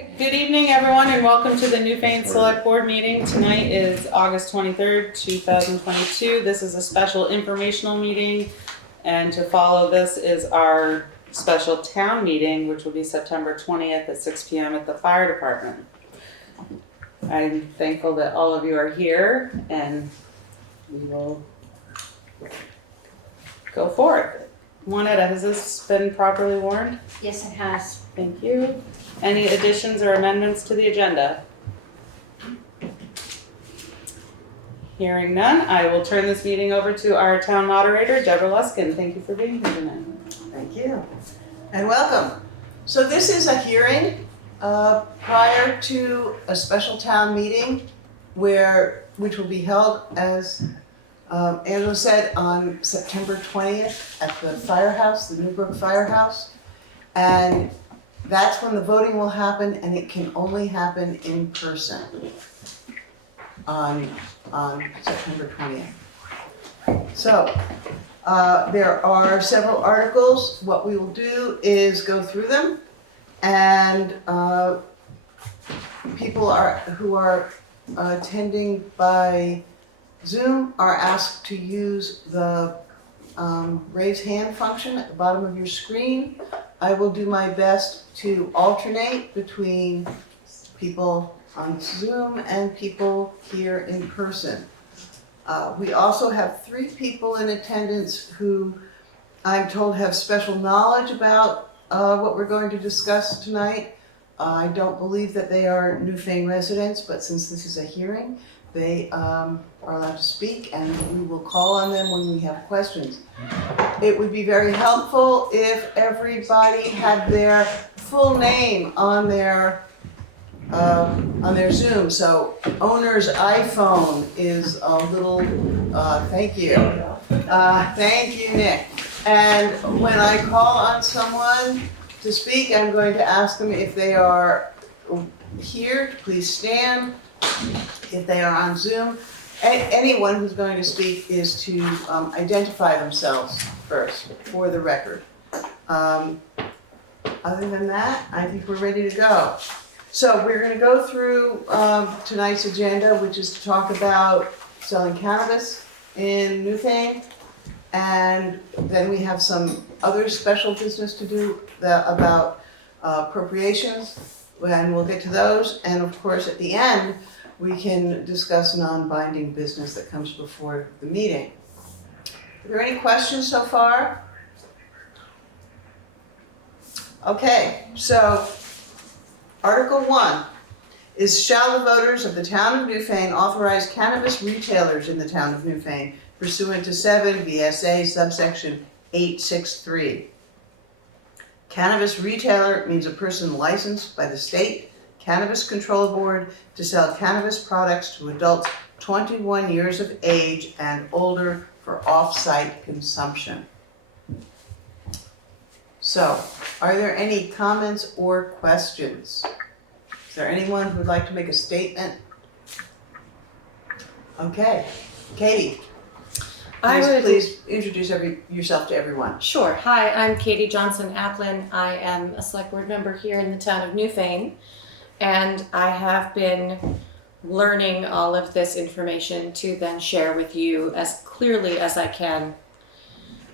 right, good evening everyone and welcome to the Newfane Select Board meeting. Tonight is August 23rd, 2022. This is a special informational meeting, and to follow this is our special town meeting, which will be September 20th at 6 p.m. at the fire department. I'm thankful that all of you are here, and we will go forth. Juanetta, has this been properly warned? Yes, it has. Thank you. Any additions or amendments to the agenda? Hearing none, I will turn this meeting over to our town moderator, Deborah Luskin. Thank you for being here tonight. Thank you, and welcome. So this is a hearing prior to a special town meeting which will be held, as Angela said, on September 20th at the firehouse, the NewBrook Firehouse. And that's when the voting will happen, and it can only happen in person on September 20th. So there are several articles. What we will do is go through them, and people who are attending by Zoom are asked to use the raise hand function at the bottom of your screen. I will do my best to alternate between people on Zoom and people here in person. We also have 3 people in attendance who I'm told have special knowledge about what we're going to discuss tonight. I don't believe that they are Newfane residents, but since this is a hearing, they are allowed to speak, and we will call on them when we have questions. It would be very helpful if everybody had their full name on their Zoom. So owner's iPhone is a little, thank you. Thank you, Nick. And when I call on someone to speak, I'm going to ask them if they are here to please stand. If they are on Zoom, anyone who's going to speak is to identify themselves first for the record. Other than that, I think we're ready to go. So we're going to go through tonight's agenda, which is to talk about selling cannabis in Newfane, and then we have some other special business to do about appropriations, and we'll get to those. And of course, at the end, we can discuss non-binding business that comes before the meeting. Are there any questions so far? Okay, so Article 1 is, shall the voters of the Town of Newfane authorize cannabis retailers in the Town of Newfane pursuant to 7 VSA subsection 863. Cannabis retailer means a person licensed by the state Cannabis Control Board to sell cannabis products to adults 21 years of age and older for off-site consumption. So, are there any comments or questions? Is there anyone who would like to make a statement? Okay, Katie, please introduce yourself to everyone. Sure. Hi, I'm Katie Johnson-Applin. I am a select board member here in the town of Newfane, and I have been learning all of this information to then share with you as clearly as I can.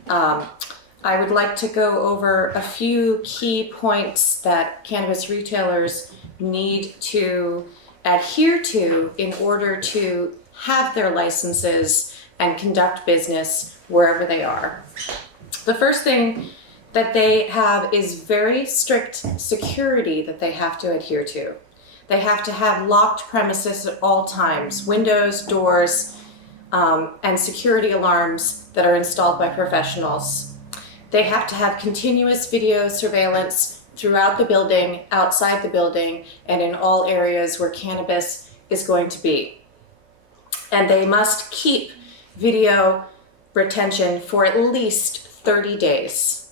I would like to go over a few key points that cannabis retailers need to adhere to in order to have their licenses and conduct business wherever they are. The first thing that they have is very strict security that they have to adhere to. They have to have locked premises at all times, windows, doors, and security alarms that are installed by professionals. They have to have continuous video surveillance throughout the building, outside the building, and in all areas where cannabis is going to be. And they must keep video retention for at least 30 days.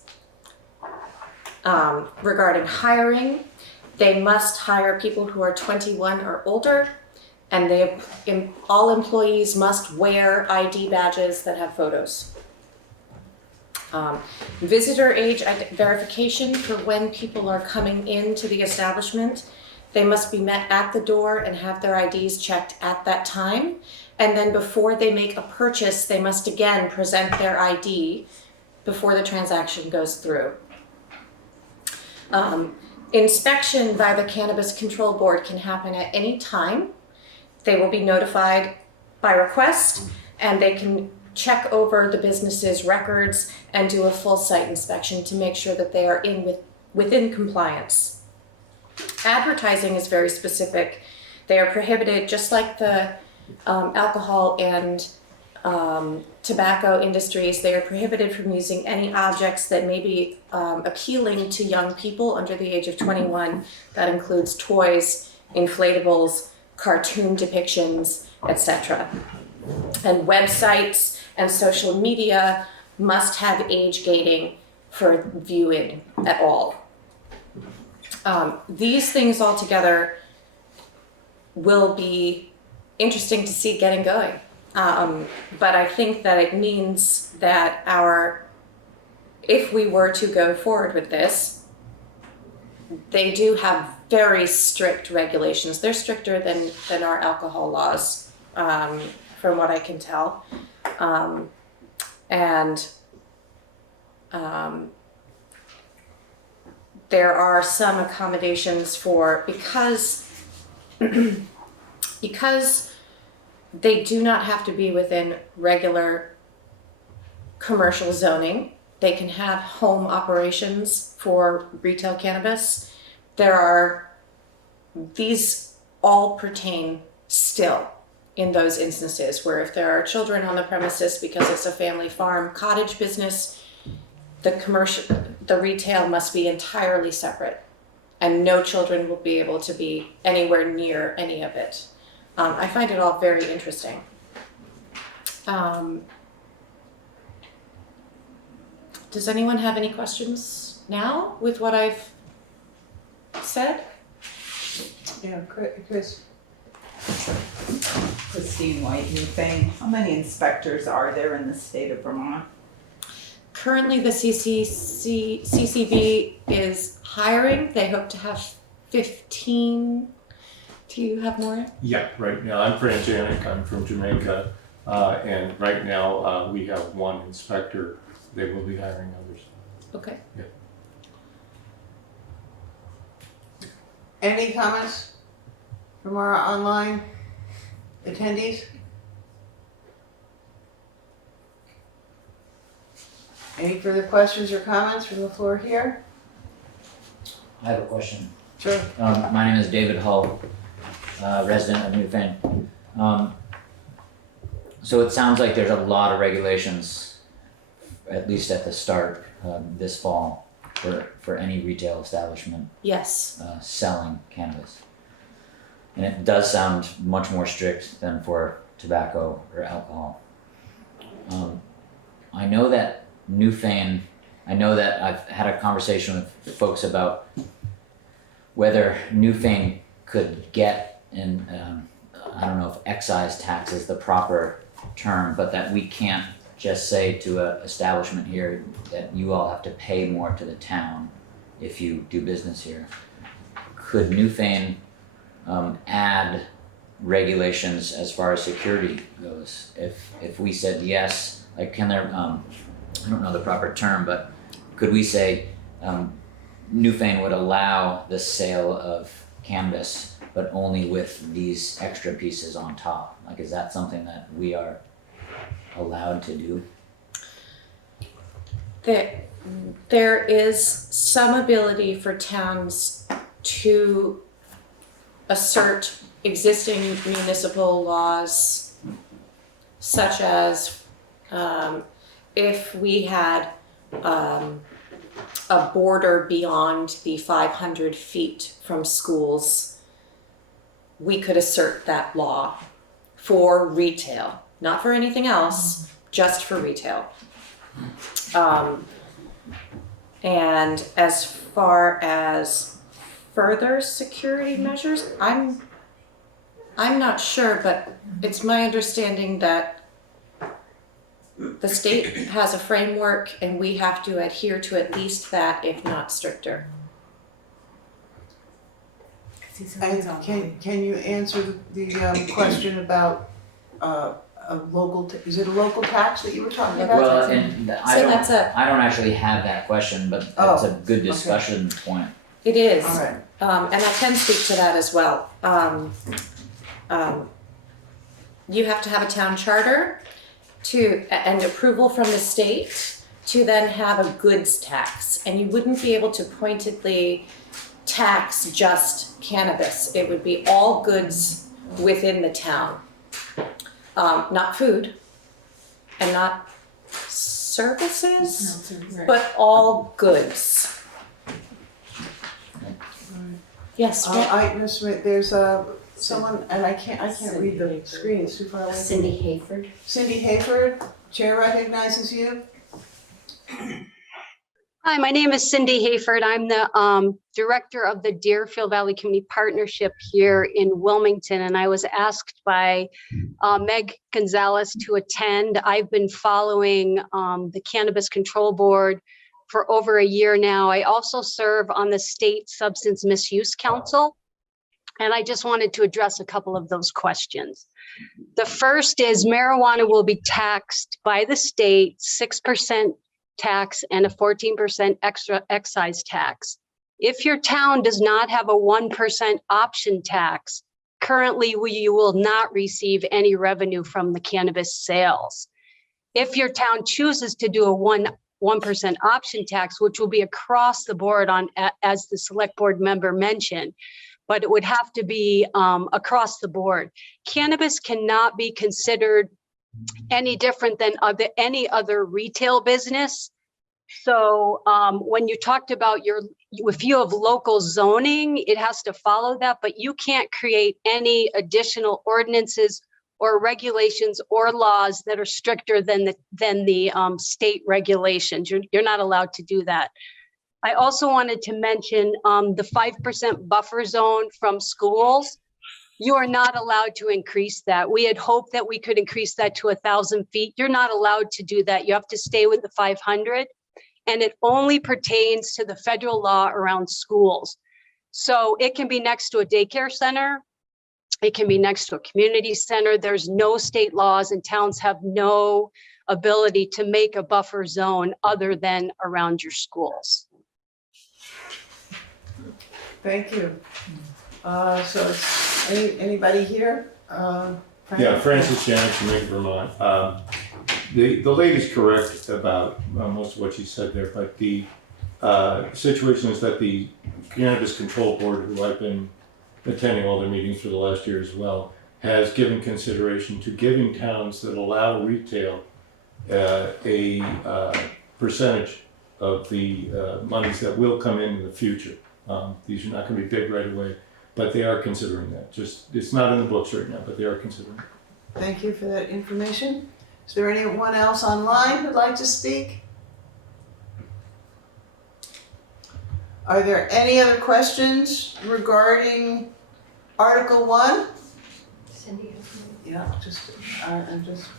Regarding hiring, they must hire people who are 21 or older, and all employees must wear ID badges that have photos. Visitor age verification for when people are coming into the establishment They must be met at the door and have their IDs checked at that time. And then before they make a purchase, they must again present their ID before the transaction goes through. Inspection by the Cannabis Control Board can happen at any time. They will be notified by request, and they can check over the business's records and do a full site inspection to make sure that they are within compliance. Advertising is very specific. They are prohibited, just like the alcohol and tobacco industries. They are prohibited from using any objects that may be appealing to young people under the age of 21. That includes toys, inflatables, cartoon depictions, etc. And websites and social media must have age gating for viewing at all. These things all together will be interesting to see getting going. But I think that it means that if we were to go forward with this, they do have very strict regulations. They're stricter than our alcohol laws, from what I can tell. There are some accommodations because they do not have to be within regular commercial zoning. They can have home operations for retail cannabis. These all pertain still in those instances where if there are children on the premises because it's a family farm cottage business, the retail must be entirely separate, and no children will be able to be anywhere near any of it. I find it all very interesting. Does anyone have any questions now with what I've said? Yeah, Chris. Christine White, Newfane. How many inspectors are there in the state of Vermont? Currently, the CCB is hiring. They hope to have 15. Do you have more? Yeah, right now, I'm Fran Janik, I'm from Jamaica, and right now we have one inspector. They will be hiring others. Okay. Yeah. Any comments from our online attendees? Any further questions or comments from the floor here? I have a question. Sure. My name is David Hull, resident of Newfane. So it sounds like there's a lot of regulations, at least at the start, this fall, for any retail establishment Yes. selling cannabis. And it does sound much more strict than for tobacco or alcohol. I know that Newfane, I've had a conversation with folks about whether Newfane could get in, I don't know if excise tax is the proper term, but that we can't just say to an establishment here that you all have to pay more to the town if you do business here. Could Newfane add regulations as far as security goes? If we said yes, like can there, I don't know the proper term, but could we say Newfane would allow the sale of cannabis, but only with these extra pieces on top? Like, is that something that we are allowed to do? There is some ability for towns to assert existing municipal laws, such as if we had a border beyond the 500 feet from schools, we could assert that law for retail, not for anything else, just for retail. And as far as further security measures, I'm not sure, but it's my understanding that the state has a framework and we have to adhere to at least that, if not stricter. And can you answer the question about a local, is it a local tax that you were talking about? Well, and I So that's I don't actually have that question, but that's a good discussion point. It is. All right. And I can speak to that as well. You have to have a town charter and approval from the state to then have a goods tax. And you wouldn't be able to pointedly tax just cannabis. It would be all goods within the town. Not food and not services, but all goods. Yes, Miss Smith, there's someone, and I can't read the screen, it's too far away. Cindy Hayford. Cindy Hayford, Chair recognizes you. Hi, my name is Cindy Hayford. I'm the director of the Deerfield Valley Community Partnership here in Wilmington, and I was asked by Meg Gonzalez to attend. I've been following the Cannabis Control Board for over a year now. I also serve on the State Substance Misuse Council, and I just wanted to address a couple of those questions. The first is marijuana will be taxed by the state 6% tax and a 14% extra excise tax. If your town does not have a 1% option tax, currently you will not receive any revenue from the cannabis sales. If your town chooses to do a 1% option tax, which will be across the board as the select board member mentioned, but it would have to be across the board. Cannabis cannot be considered any different than any other retail business. So when you talked about if you have local zoning, it has to follow that, but you can't create any additional ordinances or regulations or laws that are stricter than the state regulations. You're not allowed to do that. I also wanted to mention the 5% buffer zone from schools. You are not allowed to increase that. We had hoped that we could increase that to 1,000 feet. You're not allowed to do that. You have to stay with the 500. And it only pertains to the federal law around schools. So it can be next to a daycare center. It can be next to a community center. There's no state laws, and towns have no ability to make a buffer zone other than around your schools. Thank you. So anybody here? Yeah, Francis Janet, Jamaica, Vermont. The lady's correct about most of what she said there, but the situation is that the Cannabis Control Board, who I've been attending all their meetings for the last year as well, has given consideration to giving towns that allow retail a percentage of the monies that will come in the future. These are not going to be big right away, but they are considering that. It's not in the books right now, but they are considering it. Thank you for that information. Is there anyone else online who'd like to speak? Are there any other questions regarding Article 1? Cindy. Yeah, I'm just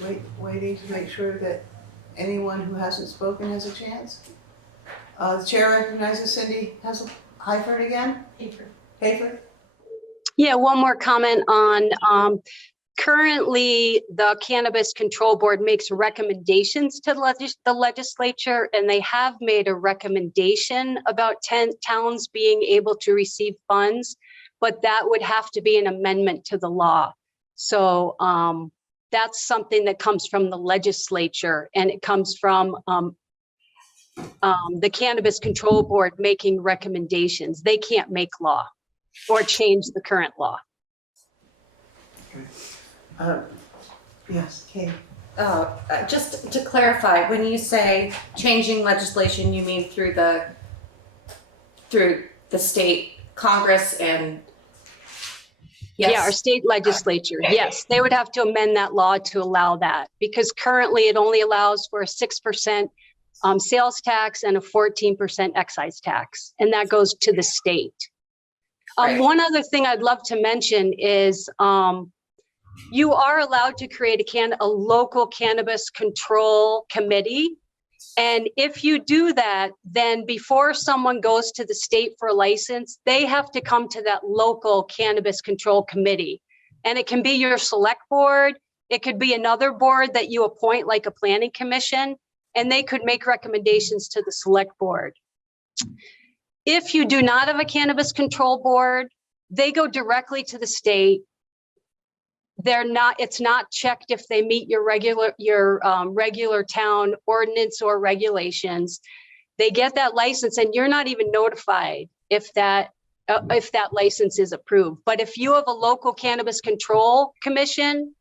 waiting to make sure that anyone who hasn't spoken has a chance. The chair recognizes Cindy Hayford again? Hayford? Yeah, one more comment on currently the Cannabis Control Board makes recommendations to the legislature, and they have made a recommendation about 10 towns being able to receive funds, but that would have to be an amendment to the law. So that's something that comes from the legislature, and it comes from the Cannabis Control Board making recommendations. They can't make law or change the current law. Yes, Kate. just to clarify, when you say changing legislation, you mean through the state Congress and yes? Yeah, our state legislature. Yes, they would have to amend that law to allow that, because currently it only allows for a 6% sales tax and a 14% excise tax, and that goes to the state. Right. One other thing I'd love to mention is you are allowed to create a local cannabis control committee, And if you do that, then before someone goes to the state for a license, they have to come to that local cannabis control committee. And it can be your select board. It could be another board that you appoint, like a planning commission, and they could make recommendations to the select board. If you do not have a cannabis control board, they go directly to the state. It's not checked if they meet your regular town ordinance or regulations. They get that license and you're not even notified if that license is approved. But if you have a local cannabis control commission,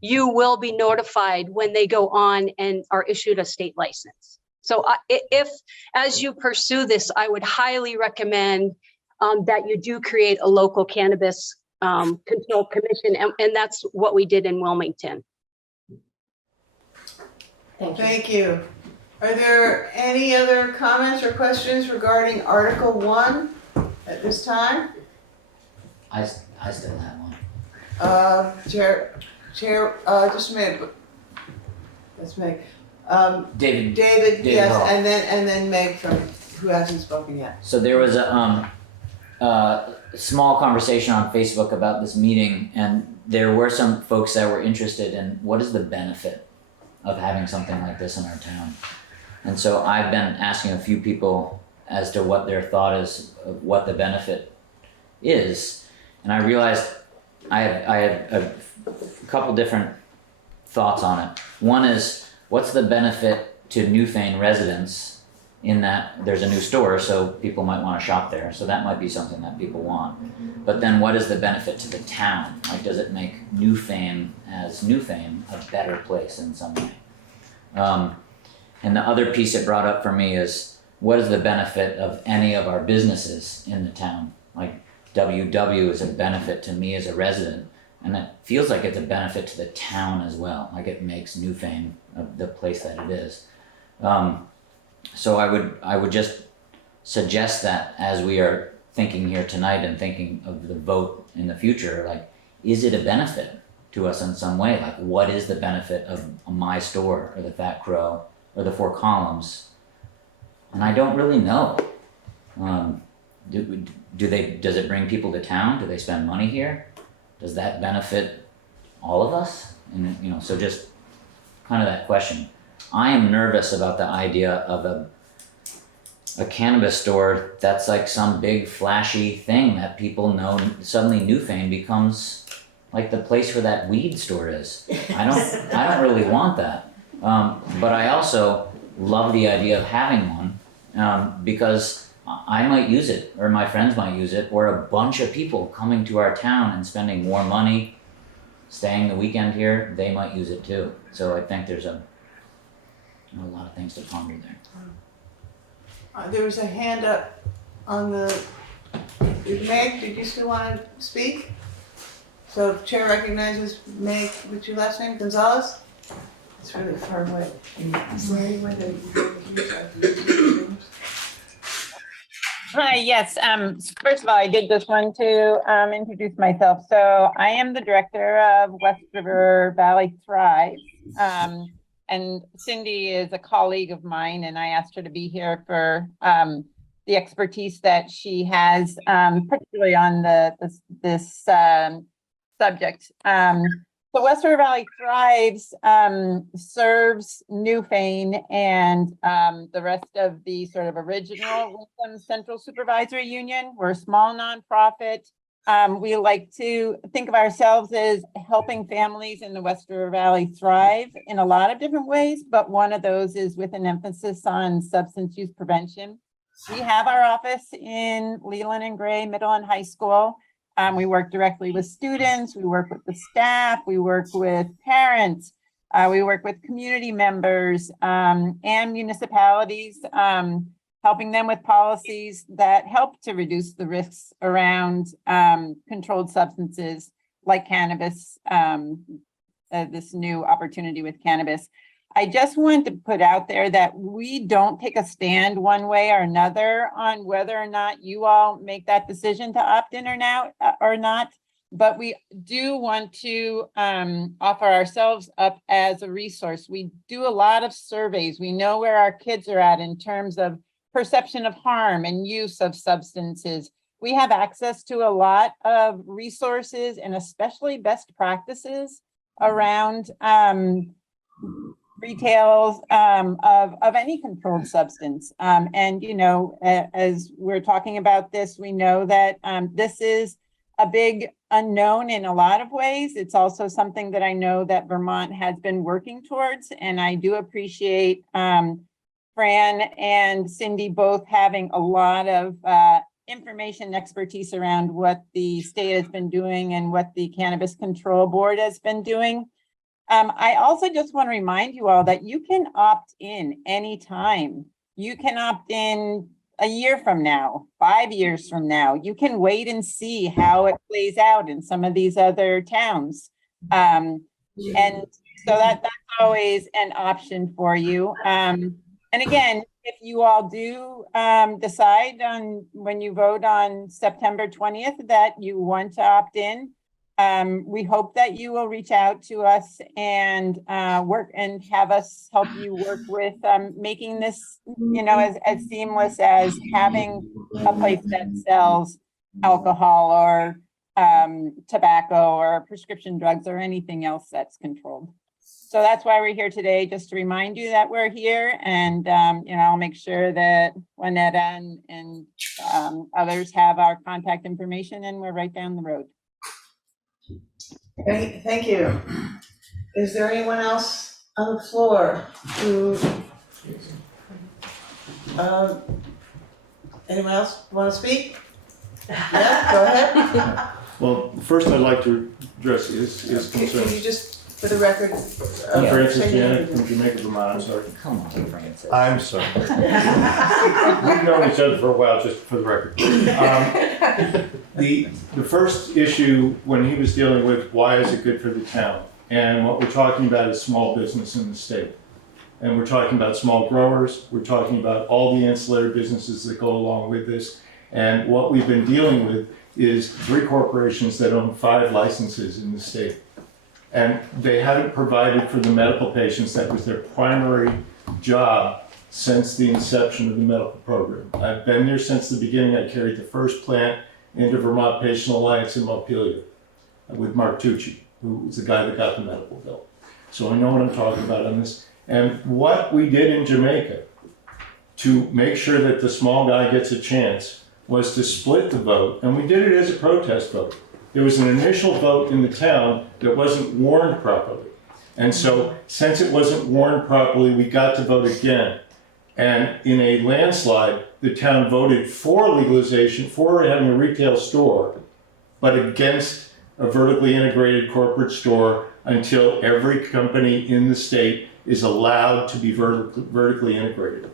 you will be notified when they go on and are issued a state license. So if, as you pursue this, I would highly recommend that you do create a local cannabis control commission, and that's what we did in Wilmington. Thank you. Thank you. Are there any other comments or questions regarding Article 1 at this time? I still have one. Chair, just a minute. That's Meg. David, David, yes, Hall. and then Meg who hasn't spoken yet. So there was a small conversation on Facebook about this meeting, and there were some folks that were interested in what is the benefit of having something like this in our town. And so I've been asking a few people as to what their thought is of what the benefit is, and I realized I had a couple different thoughts on it. One is, what's the benefit to Newfane residents in that there's a new store, so people might want to shop there, so that might be something that people want. But then what is the benefit to the town? Like, does it make Newfane as Newfane a better place in some way? And the other piece it brought up for me is, what is the benefit of any of our businesses in the town? Like, WW is a benefit to me as a resident, and it feels like it's a benefit to the town as well. Like, it makes Newfane the place that it is. So I would just suggest that as we are thinking here tonight and thinking of the vote in the future, like, is it a benefit to us in some way? Like, what is the benefit of my store or the Fat Crow or the Four Columns? And I don't really know. Does it bring people to town? Do they spend money here? Does that benefit all of us? And so just kind of that question. I am nervous about the idea of a cannabis store that's like some big flashy thing that people know. Suddenly Newfane becomes like the place where that weed store is. I don't really want that. But I also love the idea of having one because I might use it, or my friends might use it, or a bunch of people coming to our town and spending more money, staying the weekend here, they might use it too. So I think there's a lot of things to ponder there. There was a hand up on the, Meg, did you still want to speak? So Chair recognizes Meg, what's your last name, Gonzalez? It's really far away. Is there any way that you can use Hi, yes. First of all, I did just want to introduce myself. So I am the director of West River Valley Thrive. And Cindy is a colleague of mine, and I asked her to be here for the expertise that she has, particularly on this subject. So West River Valley Thrives serves Newfane and the rest of the sort of original Windham Central Supervisory Union. We're a small nonprofit. We like to think of ourselves as helping families in the West River Valley thrive in a lot of different ways, but one of those is with an emphasis on substance use prevention. We have our office in Leland and Gray Middle and High School. We work directly with students, we work with the staff, we work with parents, we work with community members and municipalities, helping them with policies that help to reduce the risks around controlled substances like cannabis, this new opportunity with cannabis. I just want to put out there that we don't take a stand one way or another on whether or not you all make that decision to opt in or not. But we do want to offer ourselves up as a resource. We do a lot of surveys. We know where our kids are at in terms of perception of harm and use of substances. We have access to a lot of resources and especially best practices around retails of any controlled substance. And, you know, as we're talking about this, we know that this is a big unknown in a lot of ways. It's also something that I know that Vermont has been working towards, and I do appreciate Fran and Cindy both having a lot of information and expertise around what the state has been doing and what the Cannabis Control Board has been doing. I also just want to remind you all that you can opt in anytime. You can opt in a year from now, 5 years from now. You can wait and see how it plays out in some of these other towns. And so that's always an option for you. And again, if you all do decide on when you vote on September 20th that you want to opt in, we hope that you will reach out to us and work and have us help you work with making this, you know, as seamless as having a place that sells alcohol or tobacco or prescription drugs or anything else that's controlled. So that's why we're here today, just to remind you that we're here, and you know, I'll make sure that Juanetta and others have our contact information, and we're right down the road. Thank you. Is there anyone else on the floor who, anyone else want to speak? Yeah, go ahead. Well, first I'd like to address his Can you concerns. just, for the record? I'm Francis Janet from Jamaica, Vermont, I'm sorry. Come on, Francis. I'm sorry. We've known each other for a while, just for the record. The first issue when he was dealing with why is it good for the town? And what we're talking about is small business in the state. And we're talking about small growers, we're talking about all the ancillary businesses that go along with this. And what we've been dealing with is 3 corporations that own 5 licenses in the state. And they haven't provided for the medical patients. That was their primary job since the inception of the medical program. I've been there since the beginning. I carried the first plant into Vermont Patient Alliance in Montpelier with Mark Tucci, who was the guy that got the medical bill. So I know what I'm talking about on this. And what we did in Jamaica to make sure that the small guy gets a chance was to split the vote, and we did it as a protest vote. There was an initial vote in the town that wasn't warned properly. And so since it wasn't warned properly, we got to vote again. And in a landslide, the town voted for legalization, for having a retail store, but against a vertically integrated corporate store until every company in the state is allowed to be vertically integrated.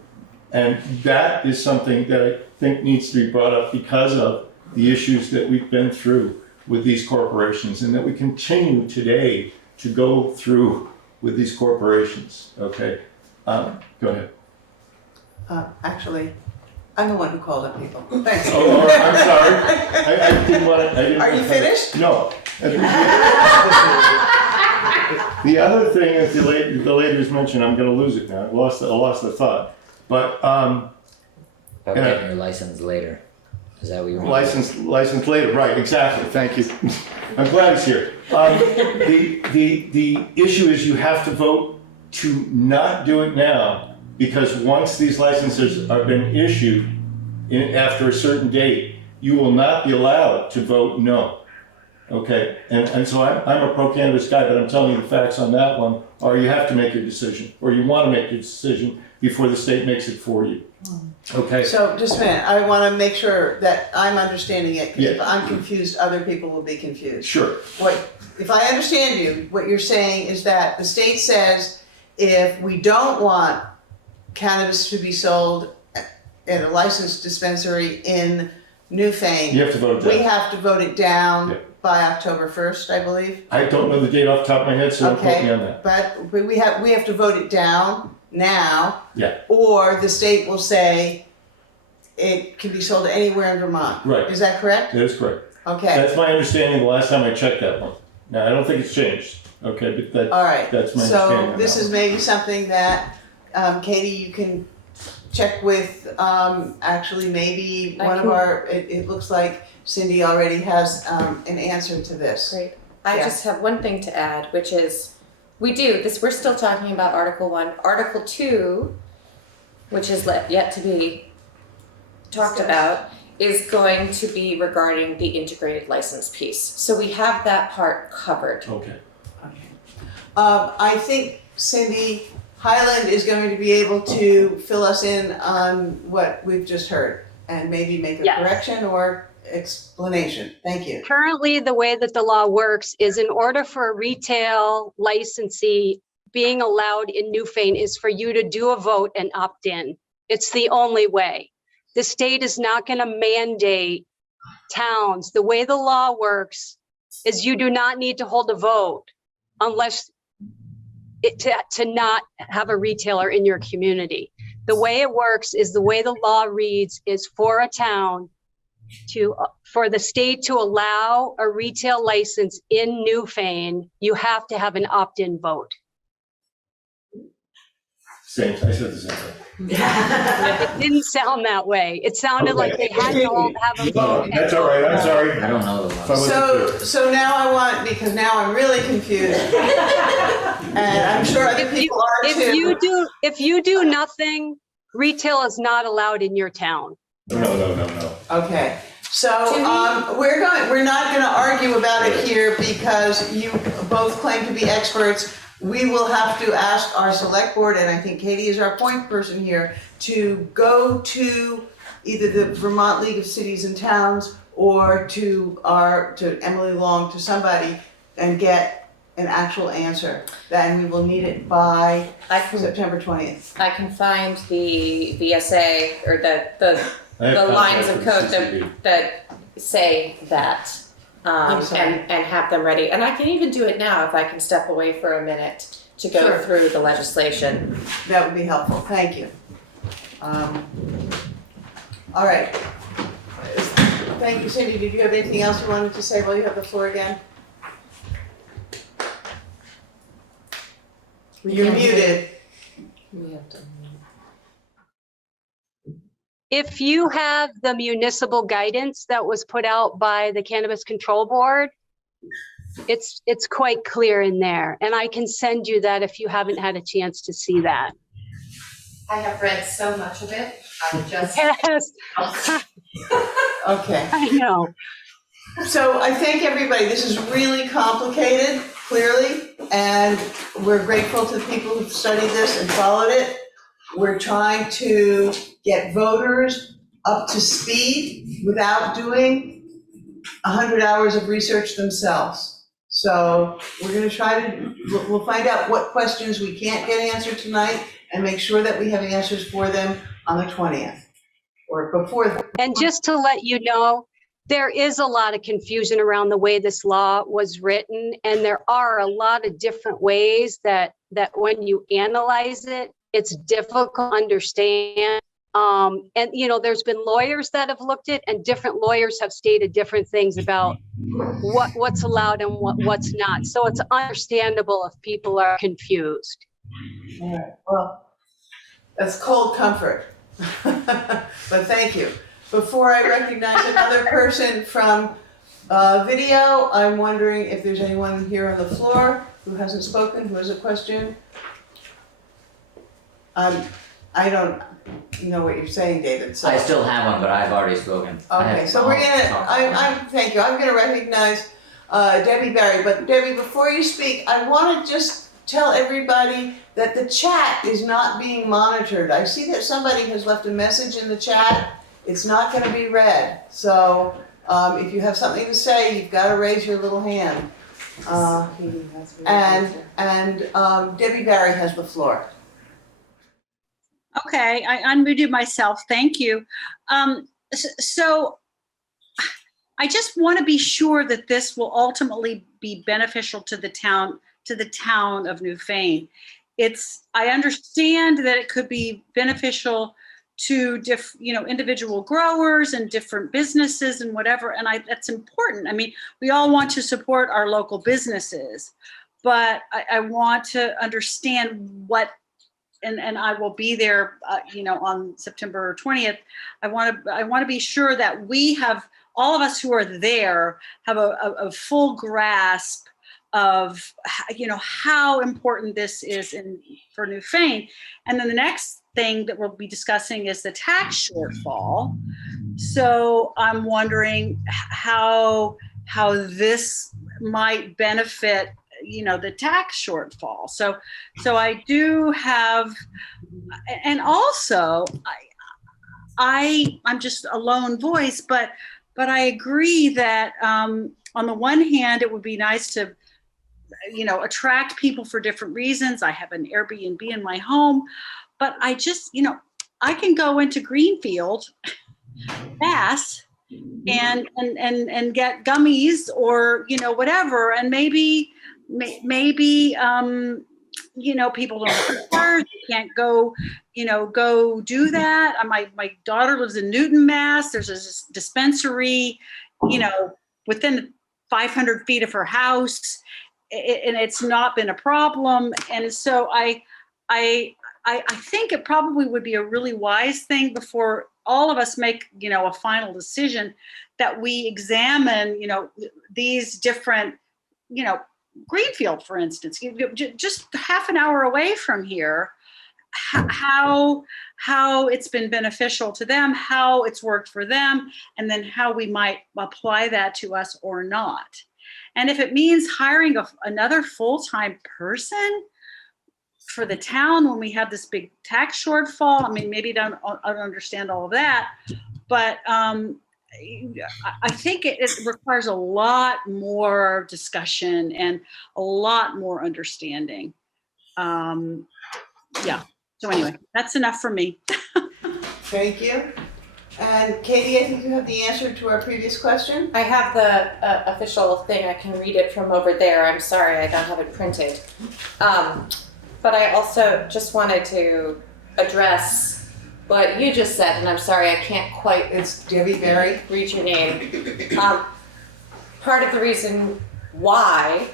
And that is something that I think needs to be brought up because of the issues that we've been through with these corporations, and that we continue today to go through with these corporations, okay? Go ahead. Actually, I'm the one who called up people. Thanks. Oh, I'm sorry. I didn't want to. Are you finished? No. The other thing that the ladies mentioned, I'm going to lose it now. I lost the thought. But About getting your license later. Is that what you want? license later, right? Exactly. Thank you. I'm glad he's here. The issue is you have to vote to not do it now, because once these licenses have been issued after a certain date, you will not be allowed to vote no. Okay, and so I'm a pro-cannabis guy, but I'm telling you the facts on that one, or you have to make your decision, or you want to make your decision before the state makes it for you. Okay. So just a minute, I want to make sure that I'm understanding it, because if Yeah. I'm confused, other people will be confused. Sure. If I understand you, what you're saying is that the state says if we don't want cannabis to be sold in a licensed dispensary in Newfane, You have to vote we down. have to vote it down Yeah. by October 1st, I believe. I don't know the date off the top of my head, so don't quote me on that. But we have to vote it down now. Yeah. Or the state will say it can be sold anywhere in Vermont. Right. Is that correct? That is correct. Okay, That's my understanding the last time I checked that one. Now, I don't think it's changed, okay, but all right. that's my understanding. So of this that is one. maybe something that, Katie, you can check with, actually maybe I one of can- our, it looks like Cindy already has, an answer to this. Great. I Yeah. just have one thing to add, which is we're still talking about Article 1. Article 2, which is yet to be talked Discussed. about, is going to be regarding the integrated license piece. So we have that part covered. Okay. I think Cindy Highland is going to be able to fill us in on what we've just heard and maybe make a Yes. correction or explanation. Thank you. Currently, the way that the law works is in order for a retail licensee being allowed in Newfane is for you to do a vote and opt in. It's the only way. The state is not going to mandate towns. The way the law works is you do not need to hold a vote unless to not have a retailer in your community. The way it works is the way the law reads is for a town for the state to allow a retail license in Newfane, you have to have an opt-in vote. Same, I said the same thing. It didn't sound that way. It sounded like they had to all have a vote. and That's all right, I'm sorry. I don't know the If I law. wasn't clear. So now I want, because now I'm really confused. And I'm sure other people are too. If you do nothing, retail is not allowed in your town. No. Okay, so, we're not gonna argue about it here because you both claim to be experts. We will have to ask our select board, and I think Katie is our point person here, to go to either the Vermont League of Cities and Towns or to Emily Long, to somebody, and get an actual answer. Then we will need it by September 20th. I can find the VSA or the I have lines contact of with code CCB. that say that. I'm sorry. And have them ready. And I can even do it now if I can step away for a minute to go Sure. through the legislation. That would be helpful, thank you. All right. Thank you, Cindy. Did you have anything else you wanted to say while you have the floor again? You're muted. If you have the municipal guidance that was put out by the Cannabis Control Board, it's quite clear in there. And I can send you that if you haven't had a chance to see that. I have read so much of it. I just. Yes, Okay, I know. so I thank everybody. This is really complicated, clearly, and we're grateful to the people who've studied this and followed it. We're trying to get voters up to speed without doing 100 hours of research themselves. So we're gonna try to, we'll find out what questions we can't get answered tonight and make sure that we have answers for them on the 20th or before. And just to let you know, there is a lot of confusion around the way this law was written, and there are a lot of different ways that when you analyze it, it's difficult to understand. And there's been lawyers that have looked at, and different lawyers have stated different things about what's allowed and what's not. So it's understandable if people are confused. All right, well, that's cold comfort. But thank you. Before I recognize another person from video, I'm wondering if there's anyone here on the floor who hasn't spoken, who has a question. I don't know what you're saying, David, so. I still have one, but I've already spoken. Okay, so we're gonna, thank you, I'm gonna recognize Debbie Barry, but Debbie, before you speak, I wanna just tell everybody that the chat is not being monitored. I see that somebody has left a message in the chat, it's not gonna be read. So, if you have something to say, you've gotta raise your little hand. And Debbie Barry has the floor. Okay, I unmuted myself. Thank you. So I just want to be sure that this will ultimately be beneficial to the town of Newfane. I understand that it could be beneficial to individual growers and different businesses and whatever. And that's important. I mean, we all want to support our local businesses, but I want to understand what, and I will be there, on September 20th. I want to be sure that we have, all of us who are there have a full grasp of, how important this is for Newfane. And then the next thing that we'll be discussing is the tax shortfall. So I'm wondering how this might benefit, the tax shortfall. So I do have, and also I'm just a lone voice, but I agree that on the one hand, it would be nice to, attract people for different reasons. I have an Airbnb in my home, but I just, I can go into Greenfield, Mass, and get gummies or, whatever. And maybe, people don't have cars, you can't go do that. My daughter lives in Newton, Mass. There's a dispensary, within 500 feet of her house, and it's not been a problem. And so I think it probably would be a really wise thing before all of us make, a final decision, that we examine, these different, Greenfield, for instance, just half an hour away from here, how it's been beneficial to them, how it's worked for them, and then how we might apply that to us or not. And if it means hiring another full-time person for the town when we have this big tax shortfall, I mean, maybe I don't understand all of that, but I think it requires a lot more discussion and a lot more understanding. Yeah. So anyway, that's enough for me. Thank you. And Katie, I think you have the answer to our previous question. I have the official thing. I can read it from over there. I'm sorry, I don't have it printed. But I also just wanted to address what you just said, and I'm sorry, I can't quite It's Debbie Berry. read your name. Part of the reason why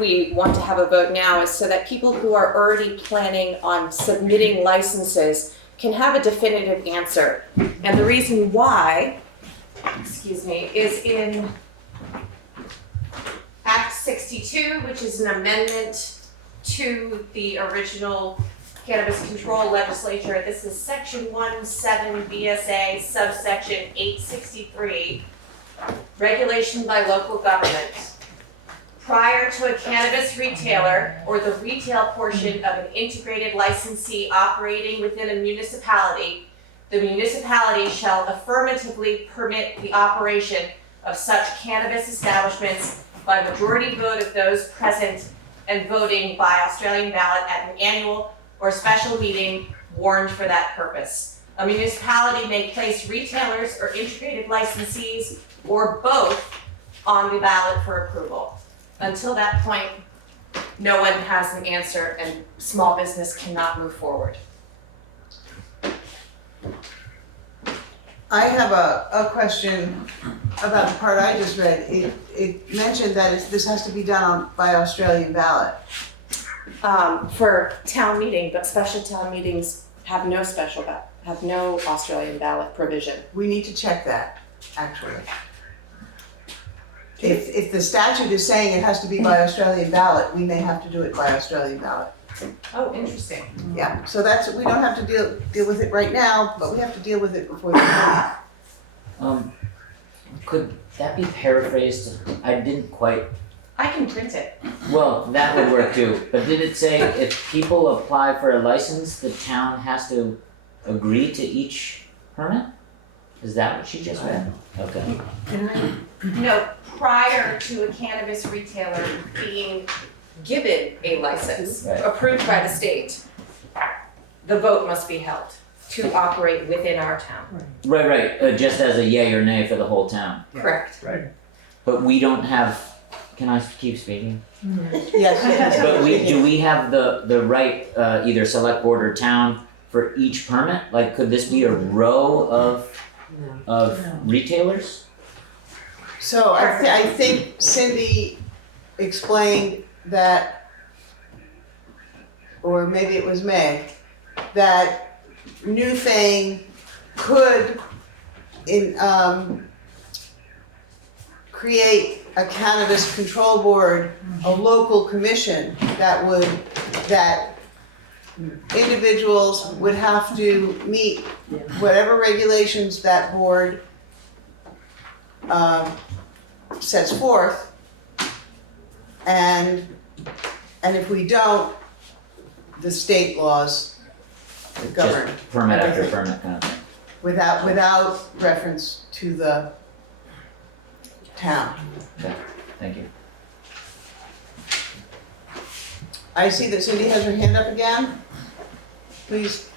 we want to have a vote now is so that people who are already planning on submitting licenses can have a definitive answer. And the reason why, is in Act 62, which is an amendment to the original cannabis control legislature. This is section 17 BSA subsection 863, regulation by local government. Prior to a cannabis retailer or the retail portion of an integrated licensee operating within a municipality, the municipality shall affirmatively permit the operation of such cannabis establishments by majority vote of those present and voting by Australian ballot at an annual or special meeting warned for that purpose. A municipality may place retailers or integrated licensees or both on the ballot for approval. Until that point, no one has an answer and small business cannot move forward. I have a question about the part I just read. It mentioned that this has to be done by Australian ballot. For town meeting, but special town meetings have no Australian ballot provision. We need to check that, actually. If the statute is saying it has to be by Australian ballot, we may have to do it by Australian ballot. Oh, interesting. Yeah, so we don't have to deal with it right now, but we have to deal with it before the meeting. Could that be paraphrased? I didn't quite, I can print it. well, that would work too, but did it say if people apply for a license, the town has to agree to each permit? Is that what she just read? Okay. No, prior to a cannabis retailer being given a license Right. approved by the state, the vote must be held to operate within our town. Right, just as a yay or nay for the whole town. Correct. But we don't have, can I keep speaking? Yes. But do we have the right, either select board or town, for each permit? Like, could this be a row of retailers? So I think Cindy explained that, or maybe it was Meg, that Newfane could create a cannabis control board, a local commission that individuals would have to meet whatever regulations that board sets forth, and if we don't, the state laws govern. Just permit after permit kind of thing. Without reference to the town. Okay, thank you. I see that Cindy has her hand up again. Please.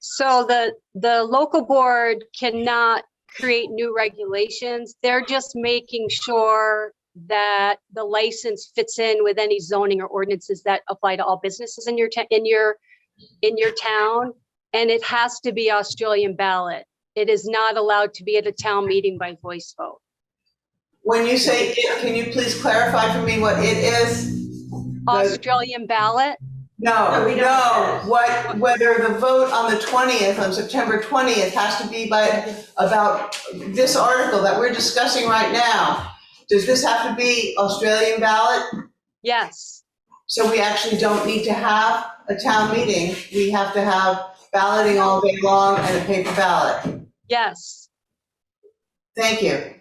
So the local board cannot create new regulations. They're just making sure that the license fits in with any zoning or ordinances that apply to all businesses in your town. And it has to be Australian ballot. It is not allowed to be at a town meeting by voice vote. When you say it, can you please clarify for me what it is? Australian ballot? No, whether the vote on the 20th, on September 20th, has to be about this article that we're discussing right now. Does this have to be Australian ballot? Yes. So we actually don't need to have a town meeting. We have to have balloting all day long and a paper ballot. Yes. Thank you.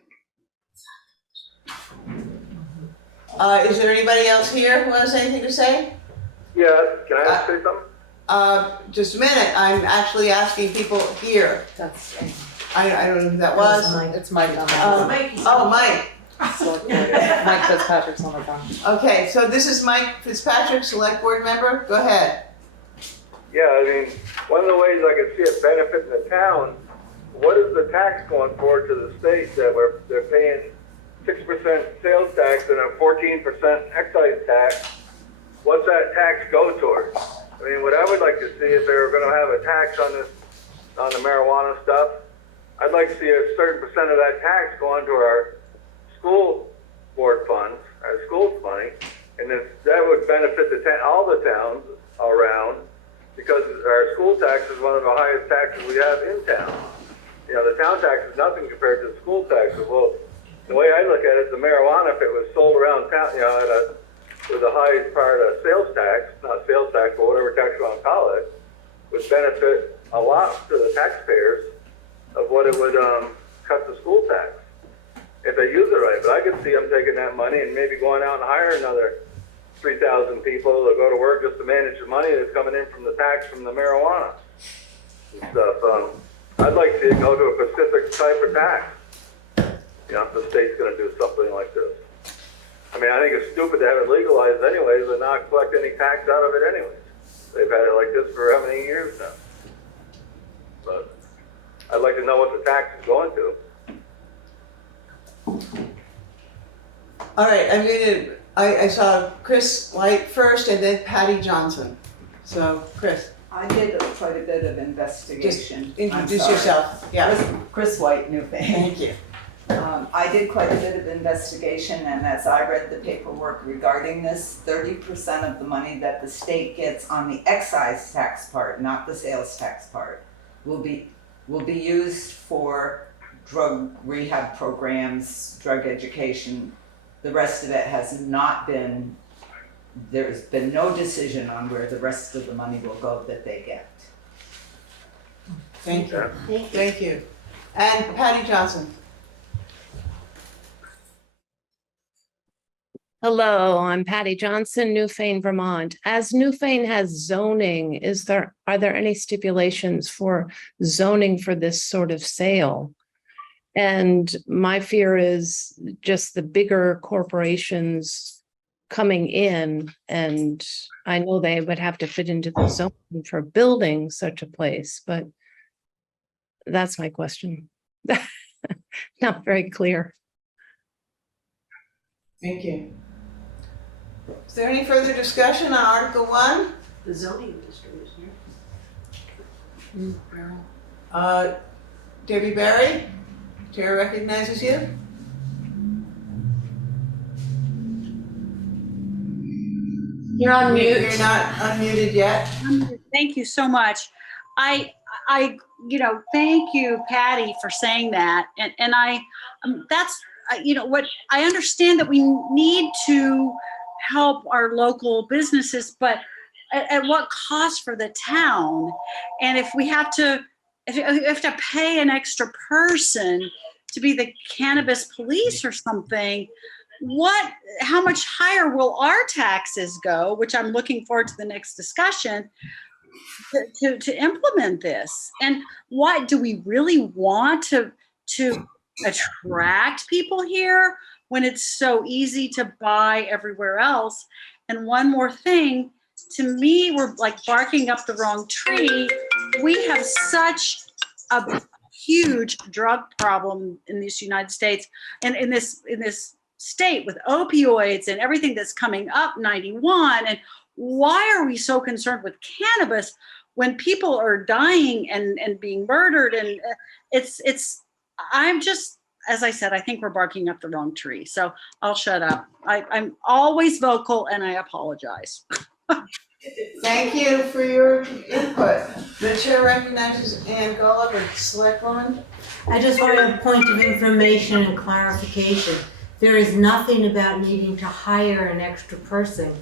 Is there anybody else here who has anything to say? Yeah, can I say something? Just a minute, I'm actually asking people here. That's I don't know who that was. It's Mike. Oh, Mike. Mike Fitzpatrick's on the phone. Okay, so this is Mike Fitzpatrick, select board member. Go ahead. Yeah, I mean, one of the ways I can see it benefiting the town, what is the tax going forward to the state that they're paying 6% sales tax and a 14% excise tax? What's that tax go towards? I mean, what I would like to see if they were gonna have a tax on the marijuana stuff, I'd like to see a certain percent of that tax go onto our school board funds, our school money, and that would benefit all the towns around, because our school tax is one of the highest taxes we have in town. You know, the town tax is nothing compared to the school taxes. Well, the way I look at it, the marijuana, if it was sold around town, you know, with the highest part of sales tax, not sales tax, but whatever tax you want to call it, would benefit a lot to the taxpayers of what it would cut the school tax if they use it right. But I could see them taking that money and maybe going out and hiring another 3,000 people to go to work just to manage the money that's coming in from the tax from the marijuana and stuff. I'd like to see it go to a specific type of tax. You know, if the state's going to do something like this. I mean, I think it's stupid to have it legalized anyways and not collect any tax out of it anyways. They've had it like this for how many years now? But I'd like to know what the tax is going to. All right, I saw Chris White first and then Patty Johnson. So, Chris, I did quite a bit of investigation. introduce yourself. Yeah. Chris White, Newfane. Thank you. I did quite a bit of investigation, and as I read the paperwork regarding this, 30% of the money that the state gets on the excise tax part, not the sales tax part, will be used for drug rehab programs, drug education. The rest of it has not been, there's been no decision on where the rest of the money will go that they get. Thank you. Thank you. And Patty Johnson. Hello, I'm Patty Johnson, Newfane, Vermont. As Newfane has zoning, are there any stipulations for zoning for this sort of sale? And my fear is just the bigger corporations coming in, and I know they would have to fit into the zoning for building such a place, but that's my question. Not very clear. Thank you. Is there any further discussion on Article 1? The zoning administrator's here. Debbie Barry, Chair recognizes you. You're on mute. You're not unmuted yet. Thank you so much. I, thank you, Patty, for saying that. And that's, what I understand that we need to help our local businesses, but at what cost for the town? And if we have to, pay an extra person to be the cannabis police or something, how much higher will our taxes go, which I'm looking forward to the next discussion, to implement this? And why do we really want to attract people here when it's so easy to buy everywhere else? And one more thing, to me, we're like barking up the wrong tree. We have such a huge drug problem in this United States and in this state with opioids and everything that's coming up 91. And why are we so concerned with cannabis when people are dying and being murdered? And I'm just, as I said, I think we're barking up the wrong tree. So I'll shut up. I'm always vocal and I apologize. Thank you for your input. The chair recognizes Ann Gulliver, Selectwoman. I just want a point of information and clarification. There is nothing about needing to hire an extra person.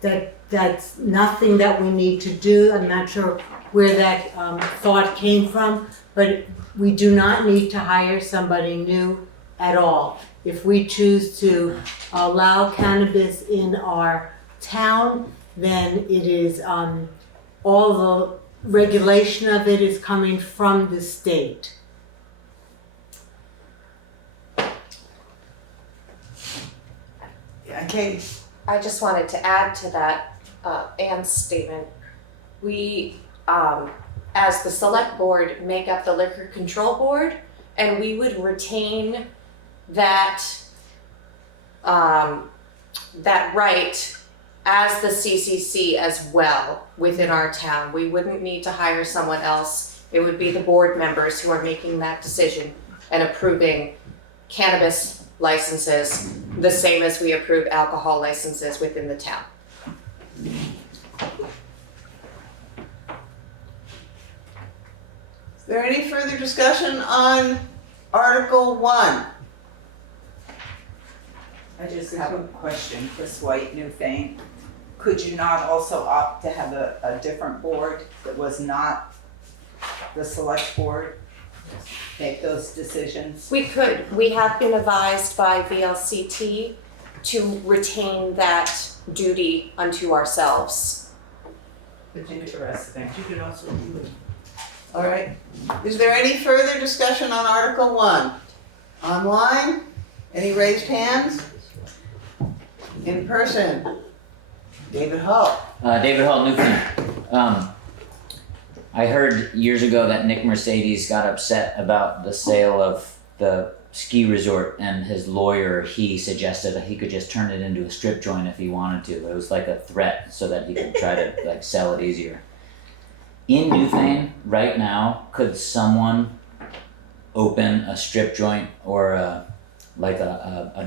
That's nothing that we need to do. I'm not sure where that thought came from, but we do not need to hire somebody new at all. If we choose to allow cannabis in our town, then it is all the regulation of it is coming from the state. Okay. I just wanted to add to that, Ann's statement. We, as the select board, make up the liquor control board, and we would retain that, that right as the CCC as well within our town. We wouldn't need to hire someone else. It would be the board members who are making that decision and approving cannabis licenses, the same as we approve alcohol licenses within the town. Is there any further discussion on Article 1? I just have a question, Chris White, Newfane. Could you not also opt to have a different board that was not the select board make those decisions? We could. We have been advised by VLCT to retain that duty unto ourselves. It's interesting. You could also do it. All right. Is there any further discussion on Article 1? Online? Any raised hands? In person? David Hull. David Hall, Newfane. I heard years ago that Nick Mercedes got upset about the sale of the ski resort, and his lawyer, he suggested that he could just turn it into a strip joint if he wanted to. It was like a threat so that he could try to sell it easier. In Newfane right now, could someone open a strip joint or an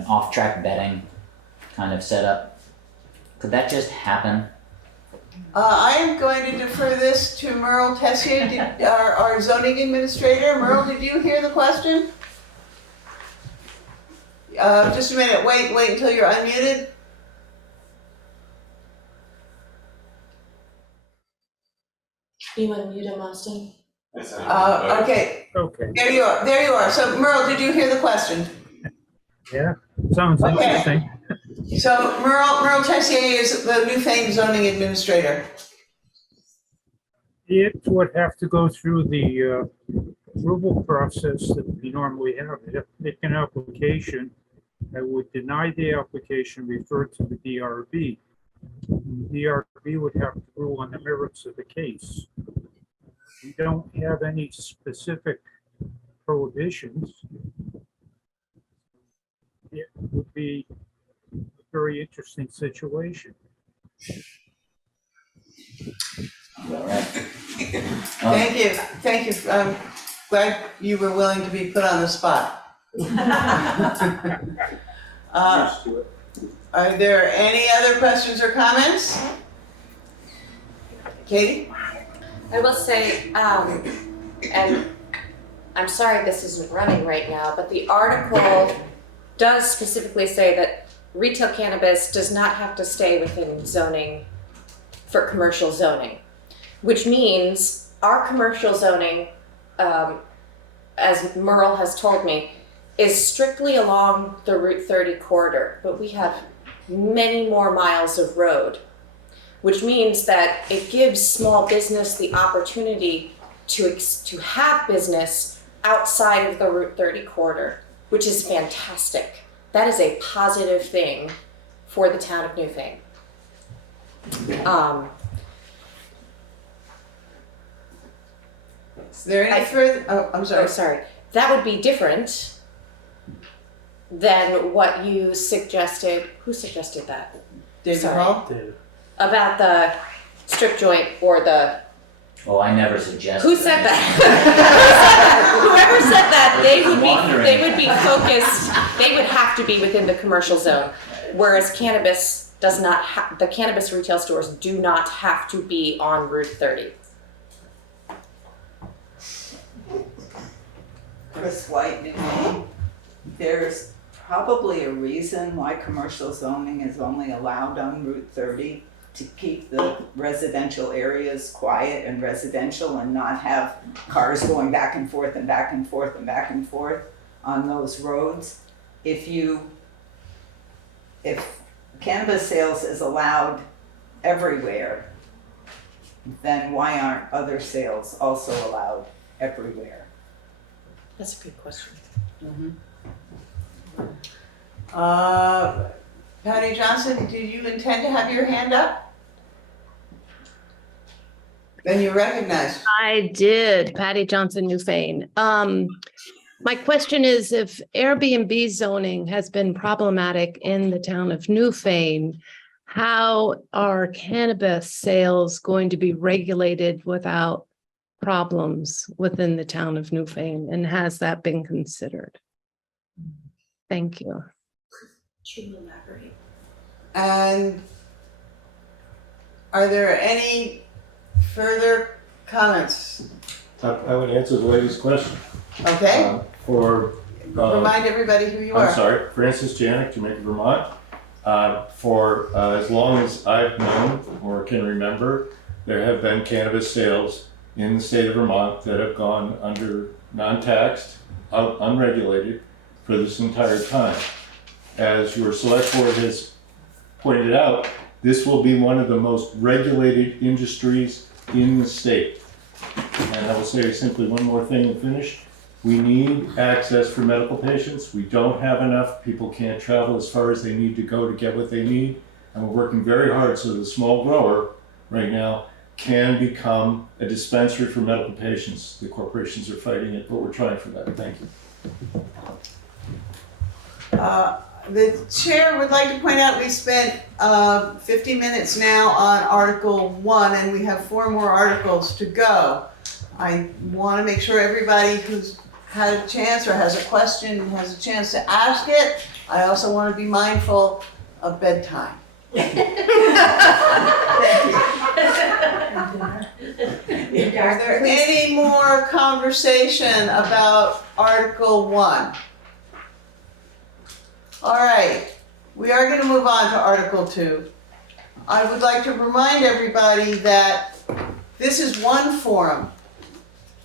off-track betting kind of setup? Could that just happen? I am going to defer this to Merle Tessier, our zoning administrator. Merle, did you hear the question? Just a minute, wait until you're unmuted. You unmute him, Austin? Okay. Okay, There you are. So Merle, did you hear the question? yeah, sounds interesting. So Merle Tessier is the Newfane zoning administrator. It would have to go through the approval process that we normally have. They have to make an application. I would deny the application, refer to the DRB. The DRB would have to rule on the merits of the case. We don't have any specific prohibitions. It would be a very interesting situation. All right. Thank you. I'm glad you were willing to be put on the spot. Are there any other questions or comments? Katie? I will say, and I'm sorry this isn't running right now, but the article does specifically say that retail cannabis does not have to stay within zoning for commercial zoning, which means our commercial zoning, as Merle has told me, is strictly along the Route 30 corridor, but we have many more miles of road, which means that it gives small business the opportunity to have business outside of the Route 30 corridor, which is fantastic. That is a positive thing for the town of Newfane. Is there any further? Oh, I'm sorry. Oh, sorry. That would be different than what you suggested. Who suggested that? David Sorry. Hall? About the strip joint or the. Oh, I never suggested. Who said that? Whoever said that, they would be focused. They would have to be within the commercial zone, whereas cannabis does not. The cannabis retail stores do not have to be on Route 30. Chris White, Newfane. There's probably a reason why commercial zoning is only allowed on Route 30, to keep the residential areas quiet and residential and not have cars going back and forth and back and forth and back and forth on those roads. If cannabis sales is allowed everywhere, then why aren't other sales also allowed everywhere? That's a good question. Patty Johnson, do you intend to have your hand up? Then you're recognized. I did, Patty Johnson, Newfane. My question is, if Airbnb zoning has been problematic in the town of Newfane, how are cannabis sales going to be regulated without problems within the town of Newfane? And has that been considered? Thank you. Can you elaborate? And are there any further comments? I would answer the lady's question. Okay, remind everybody who you are. I'm sorry, Francis Janik, Jamaica, Vermont. For as long as I've known or can remember, there have been cannabis sales in the state of Vermont that have gone under non-taxed, unregulated for this entire time. As your select board has pointed out, this will be one of the most regulated industries in the state. And I will say simply one more thing and finish. We need access for medical patients. We don't have enough. People can't travel as far as they need to go to get what they need. And we're working very hard so the small grower right now can become a dispensary for medical patients. The corporations are fighting it, but we're trying for that. Thank you. The chair would like to point out we spent 50 minutes now on Article 1 and we have 4 more articles to go. I want to make sure everybody who's had a chance or has a question has a chance to ask it. I also want to be mindful of bedtime. Thank you. Is there any more conversation about Article 1? All right, we are going to move on to Article 2. I would like to remind everybody that this is one forum.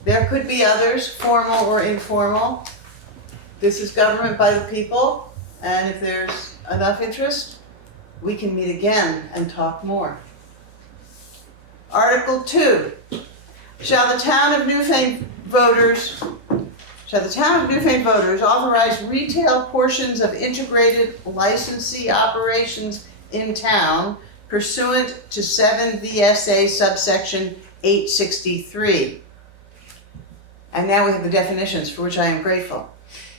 There could be others, formal or informal. This is government by the people, and if there's enough interest, we can meet again and talk more. Article 2, shall the Town of Newfane voters authorize retail portions of integrated licensee operations in town pursuant to 7 VSA subsection 863? And now we have the definitions, for which I am grateful.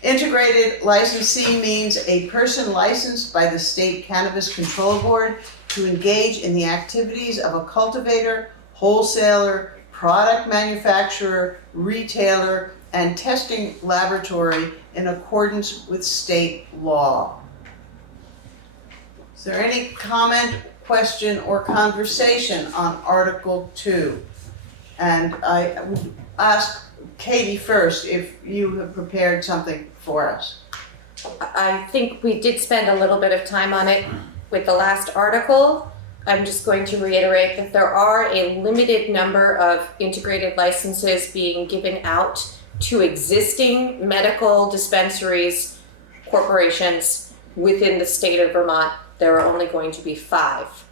Integrated licensee means a person licensed by the State Cannabis Control Board to engage in the activities of a cultivator, wholesaler, product manufacturer, retailer, and testing laboratory in accordance with state law. Is there any comment, question, or conversation on Article 2? And I would ask Katie first if you have prepared something for us. I think we did spend a little bit of time on it with the last article. I'm just going to reiterate that there are a limited number of integrated licenses being given out to existing medical dispensaries, corporations within the state of Vermont. There are only going to be 5.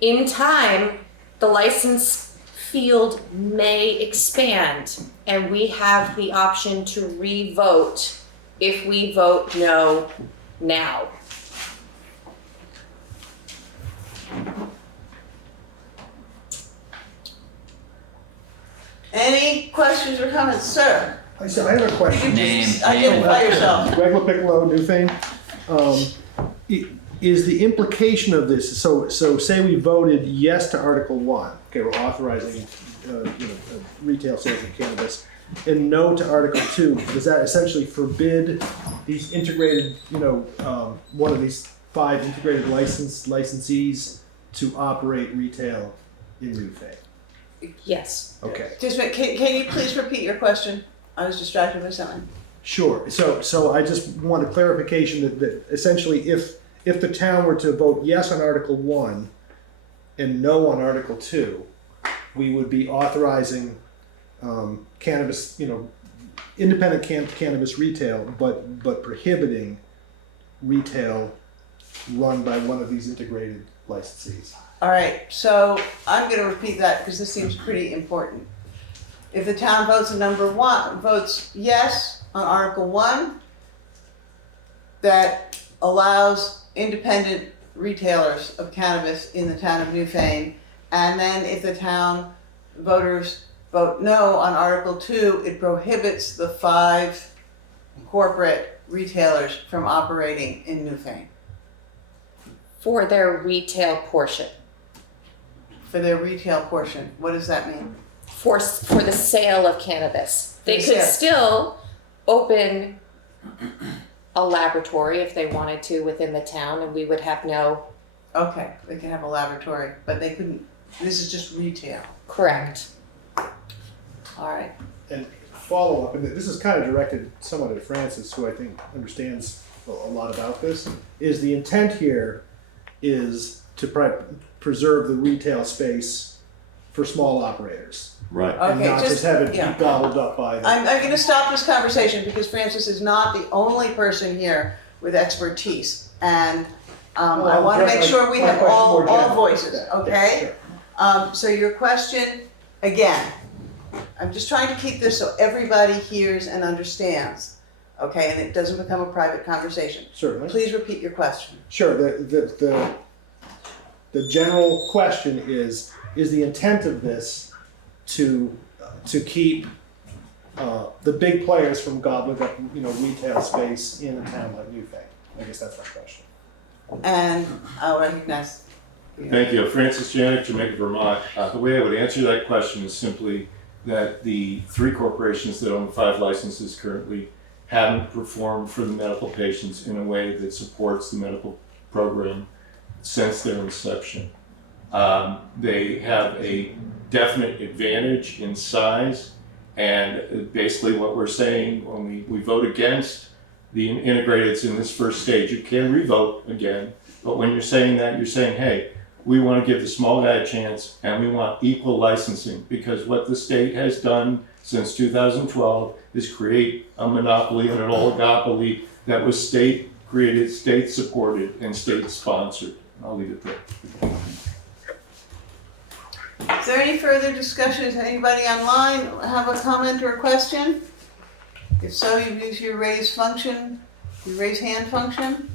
In time, the license field may expand, and we have the option to re-vote if we vote no now. Any questions or comments, sir? I have a question. Identify yourself. Greg LaPiccolo, Newfane. Is the implication of this, so say we voted yes to Article 1, okay, we're authorizing retail sales of cannabis, and no to Article 2, does that essentially forbid these integrated, one of these 5 integrated licensees to operate retail in Newfane? Yes. Okay. Just can you please repeat your question? I was distracted by something. Sure. So I just want a clarification that essentially if the town were to vote yes on Article 1 and no on Article 2, we would be authorizing cannabis, independent cannabis retail, but prohibiting retail run by one of these integrated licensees. All right, so I'm going to repeat that because this seems pretty important. If the town votes yes on Article 1, that allows independent retailers of cannabis in the town of Newfane, and then if the town voters vote no on Article 2, it prohibits the 5 corporate retailers from operating in Newfane. For their retail portion. For their retail portion, what does that mean? For the sale of cannabis. They The could sale. still open a laboratory if they wanted to within the town, and we would have no. Okay, they can have a laboratory, but they couldn't, this is just retail. Correct. All right. And follow up, and this is kind of directed somewhat at Francis, who I think understands a lot about this, is the intent here is to preserve the retail space for small operators. Right. And Okay, not just have it be yeah. gobbled up by the. I'm going to stop this conversation because Francis is not the only person here with expertise. And I want to make sure we my have question all more general. voices, Yeah, okay? sure. So your question, again, I'm just trying to keep this so everybody hears and understands, okay? And it doesn't become a private conversation. Certainly. Please repeat your question. Sure, the general question is the intent of this to keep the big players from gobbling up, retail space in a town like Newfane? I guess that's my question. And I'll recognize. Thank you. Francis Janik, Jamaica, Vermont. The way I would answer that question is simply that the 3 corporations that own 5 licenses currently haven't performed for the medical patients in a way that supports the medical program since their inception. They have a definite advantage in size, and basically what we're saying when we vote against the integrateds in this first stage, you can re-vote again, but when you're saying that, you're saying, hey, we want to give the small guy a chance and we want equal licensing, because what the state has done since 2012 is create a monopoly and an oligopoly that was state created, state supported, and state sponsored. I'll leave it there. Is there any further discussion? Does anybody online have a comment or a question? If so, you use your raise hand function.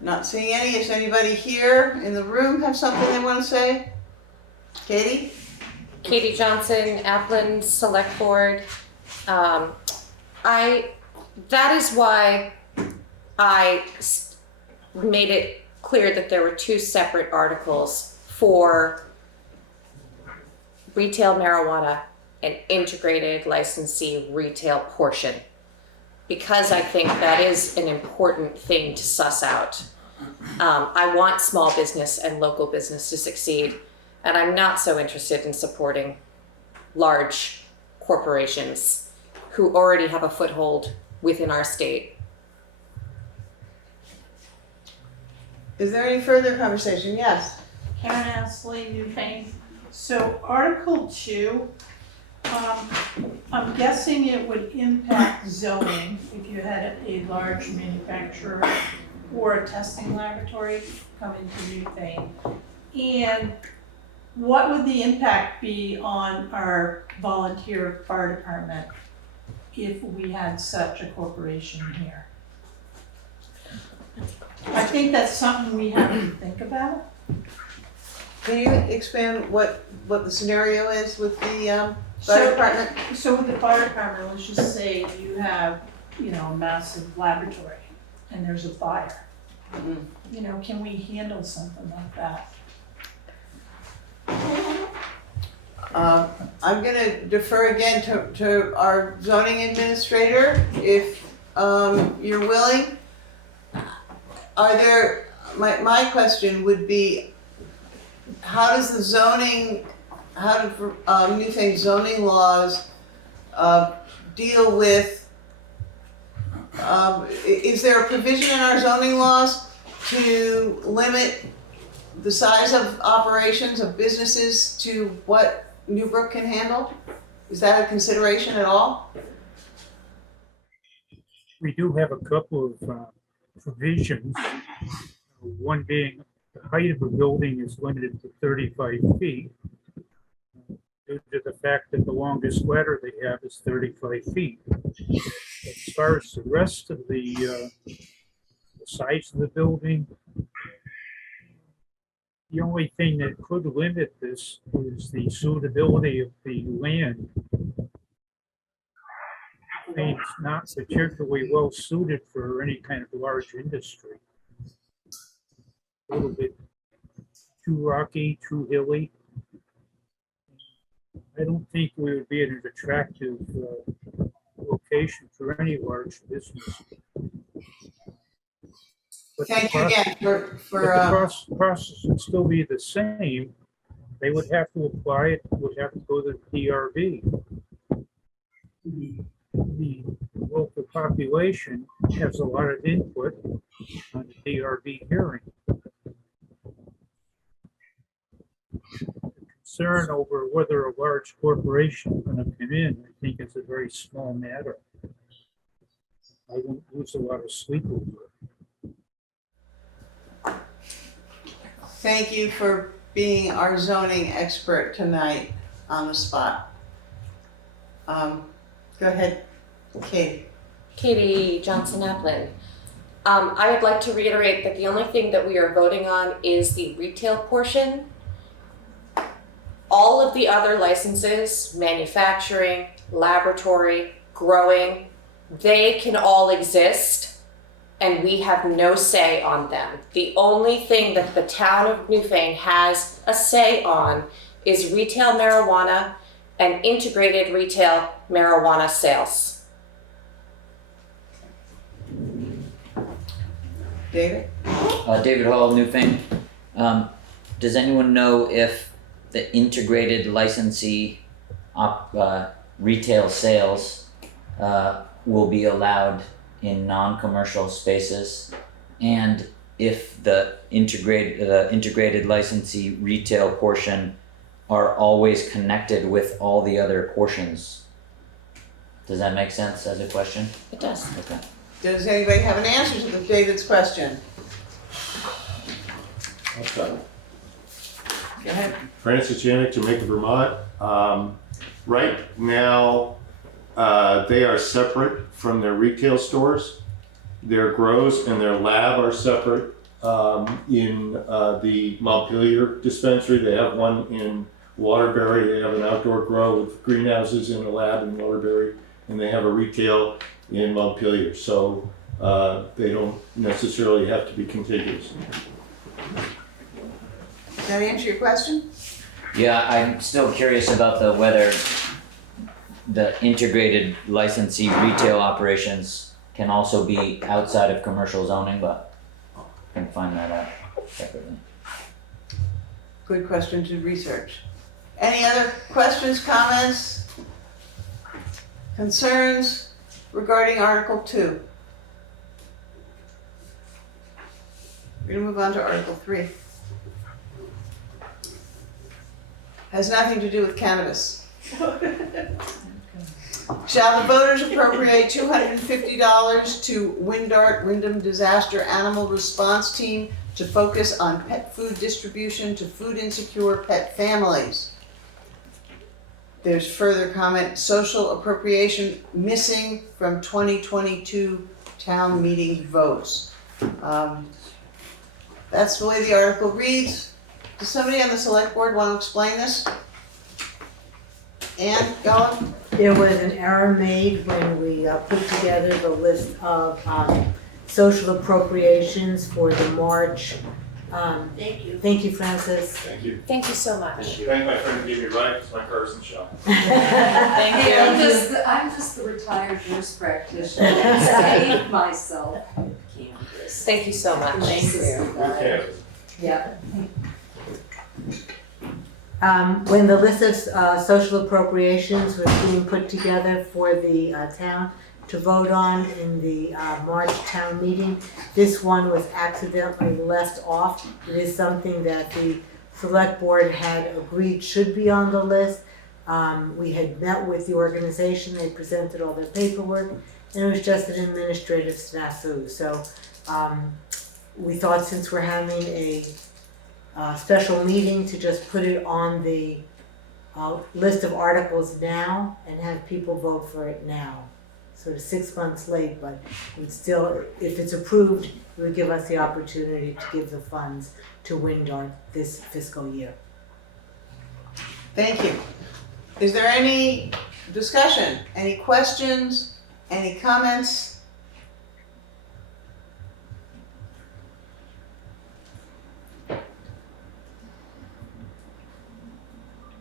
Not seeing any. Is anybody here in the room have something they want to say? Katie? Katie Johnson, Appland Select Board. That is why I made it clear that there were two separate articles for retail marijuana and integrated licensee retail portion, because I think that is an important thing to suss out. I want small business and local business to succeed, and I'm not so interested in supporting large corporations who already have a foothold within our state. Is there any further conversation? Yes. Karen Astley, Newfane. So Article 2, I'm guessing it would impact zoning if you had a large manufacturer or a testing laboratory come into Newfane. And what would the impact be on our volunteer fire department if we had such a corporation here? I think that's something we have to think about. Can you expand what the scenario is with the fire department? So with the fire department, let's just say you have, a massive laboratory and there's a fire. Mm-hmm. Can we handle something like that? I'm gonna defer again to our zoning administrator, if you're willing. My question would be, how does the zoning, how do Newfane zoning laws deal with, is there a provision in our zoning laws to limit the size of operations of businesses to what NewBrook can handle? Is that a consideration at all? We do have a couple of provisions. One being the height of a building is limited to 35 feet due to the fact that the longest ladder they have is 35 feet. As far as the rest of the size of the building, the only thing that could limit this is the suitability of the land. It's not particularly well suited for any kind of large industry. A little bit too rocky, too hilly. I don't think we would be an attractive location for any large business. But Thank you again for the process would still be the same. They would have to apply it, would have to go to the DRB. The local population has a lot of input on the DRB hearing. The concern over whether a large corporation is going to come in, I think, is a very small matter. I won't lose a lot of sleep over it. Thank you for being our zoning expert tonight on the spot. Go ahead, Katie. Katie Johnson-Applin. I would like to reiterate that the only thing that we are voting on is the retail portion. All of the other licenses, manufacturing, laboratory, growing, they can all exist and we have no say on them. The only thing that the town of Newfane has a say on is retail marijuana and integrated retail marijuana sales. David? David Hall, Newfane. Does anyone know if the integrated licensee retail sales will be allowed in non-commercial spaces, and if the integrated licensee retail portion are always connected with all the other portions? Does that make sense as a question? It does. Okay. Does anybody have an answer to David's question? I'll start. Go ahead. Francis Janik, Jamaica, Vermont. Right now, they are separate from their retail stores. Their grows and their lab are separate. In the Montpelier dispensary, they have one in Waterbury. They have an outdoor grow with greenhouses in a lab in Waterbury, and they have a retail in Montpelier. So They don't necessarily have to be contiguous. Does that answer your question? Yeah, I'm still curious about whether the integrated licensee retail operations can also be outside of commercial zoning, but I can find that out separately. Good question to research. Any other questions, comments, concerns regarding Article 2? We're gonna move on to Article 3. Has nothing to do with cannabis. Shall the voters appropriate $250 to WinDart, Windham Disaster Animal Response Team to focus on pet food distribution to food insecure pet families? There's further comment, social appropriation missing from 2022 town meeting votes. That's the way the article reads. Does somebody on the select board want to explain this? Ann, go on. There was an error made when we put together the list of social appropriations for the March. Thank you. Thank you, Francis. Thank you. Thank you so much. Thank my friend who gave me a ride because my car's in shop. Thank Hey, I'm you. just the retailed nurse practitioner. I saved myself cannabis. Thank you so much. Thank you. Okay. Yeah. When the list of social appropriations was being put together for the town to vote on in the March town meeting, this one was accidentally left off. It is something that the select board had agreed should be on the list. We had met with the organization, they presented all their paperwork, and it was just an administrative snafu. So we thought, since we're having a special meeting, to just put it on the list of articles now and have people vote for it now. Sort of 6 months late, but it would still, if it's approved, it would give us the opportunity to give the funds to WinDart this fiscal year. Thank you. Is there any discussion, any questions, any comments?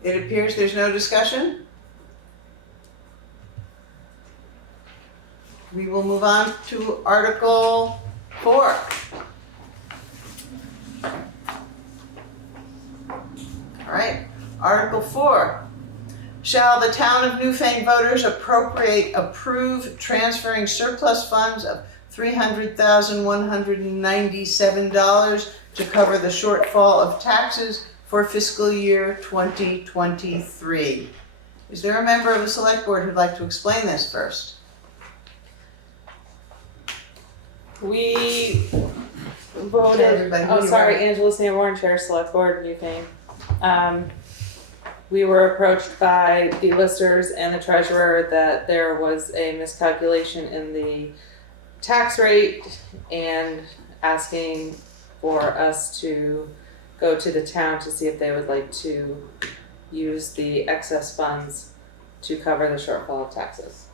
It appears there's no discussion. We will move on to Article 4. All right, Article 4. Shall the Town of Newfane voters approve transferring surplus funds of $300,197 to cover the shortfall of taxes for fiscal year 2023? Is there a member of the select board who'd like to explain this first? We voted, Everybody, oh, sorry, Angela Sanborn, Chair, Select Board, Newfane. We were approached by the listers and the treasurer that there was a miscalculation in the tax rate and asking for us to go to the town to see if they would like to use the excess funds to cover the shortfall of taxes.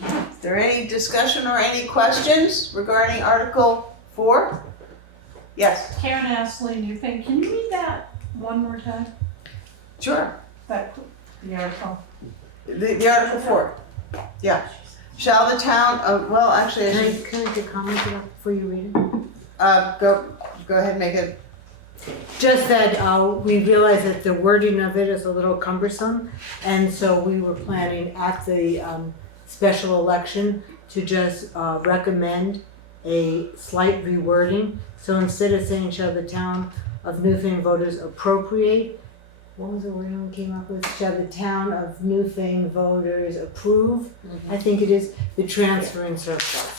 Is there any discussion or any questions regarding Article 4? Yes. Karen Astley, Newfane, can you read that one more time? Sure. That, the article. The Article 4. Yeah. Shall the town, well, actually, Can I get comment before you read it? go ahead and make it. Just that we realized that the wording of it is a little cumbersome, and so we were planning at the special election to just recommend a slight rewording. So instead of saying, shall the Town of Newfane voters appropriate, what was the wording we came up with? Shall the Town of Newfane voters approve? I think it is the transferring surplus.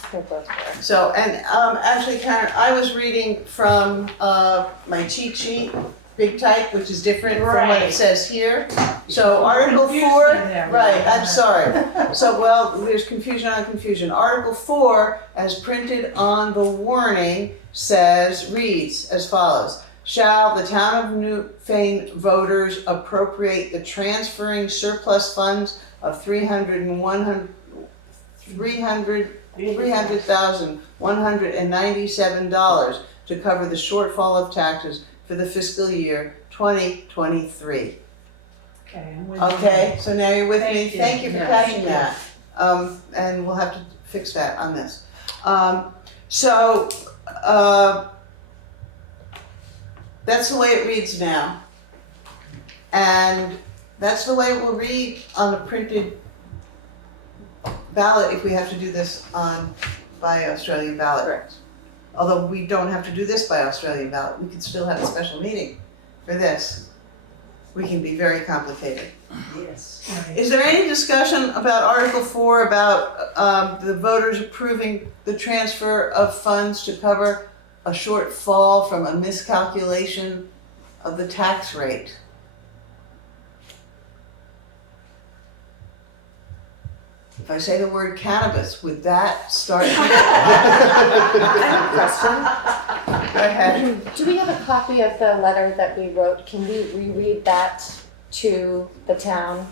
So, and actually, Karen, I was reading from my cheat sheet, big type, which is different from what it Right. says here. So Article 4, right, I'm sorry. So, well, there's confusion on confusion. Article 4, as printed on the warning, reads as follows. Shall the Town of Newfane voters appropriate the transferring surplus funds of $301,197 $300,197 to cover the shortfall of taxes for the fiscal year 2023. Okay, I'm with Okay, so now you're with me. Thank you. Thank you for Yeah, catching thank that. And we'll have to fix that on this. That's the way it reads now. And that's the way it will read on a printed ballot if we have to do this by Australian ballot. Correct. Although we don't have to do this by Australian ballot, we can still have a special meeting for this. We can be very complicated. Yes. Is there any discussion about Article 4 about the voters approving the transfer of funds to cover a shortfall from a miscalculation of the tax rate? If I say the word cannabis, would that start? I have a question. Go ahead. Do we have a copy of the letter that we wrote? Can we reread that to the town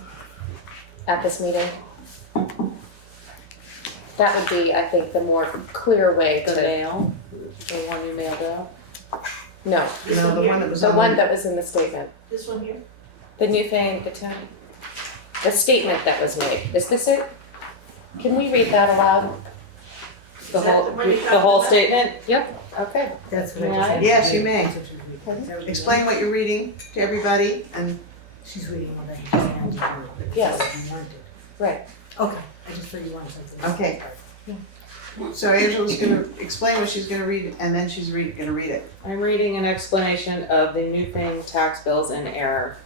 at this meeting? That would be, I think, the more clear way The to. mail, the one you mailed out. No, No, the one that was the on one that was in the statement. This one here? The Newfane, the statement that was made. Is this it? Can we read that aloud? The Is that whole, the one you the talked whole about? statement? Yep, okay. That's what May I I? just. Yes, you may. That's what she's reading. Explain what you're reading to everybody and She's reading what I just handed her. but Yes. that's what you wanted. Right. Okay, I just thought you wanted something. Okay. So Angela's gonna explain what she's gonna read and then she's gonna read it. I'm reading an explanation of the Newfane tax bills in error.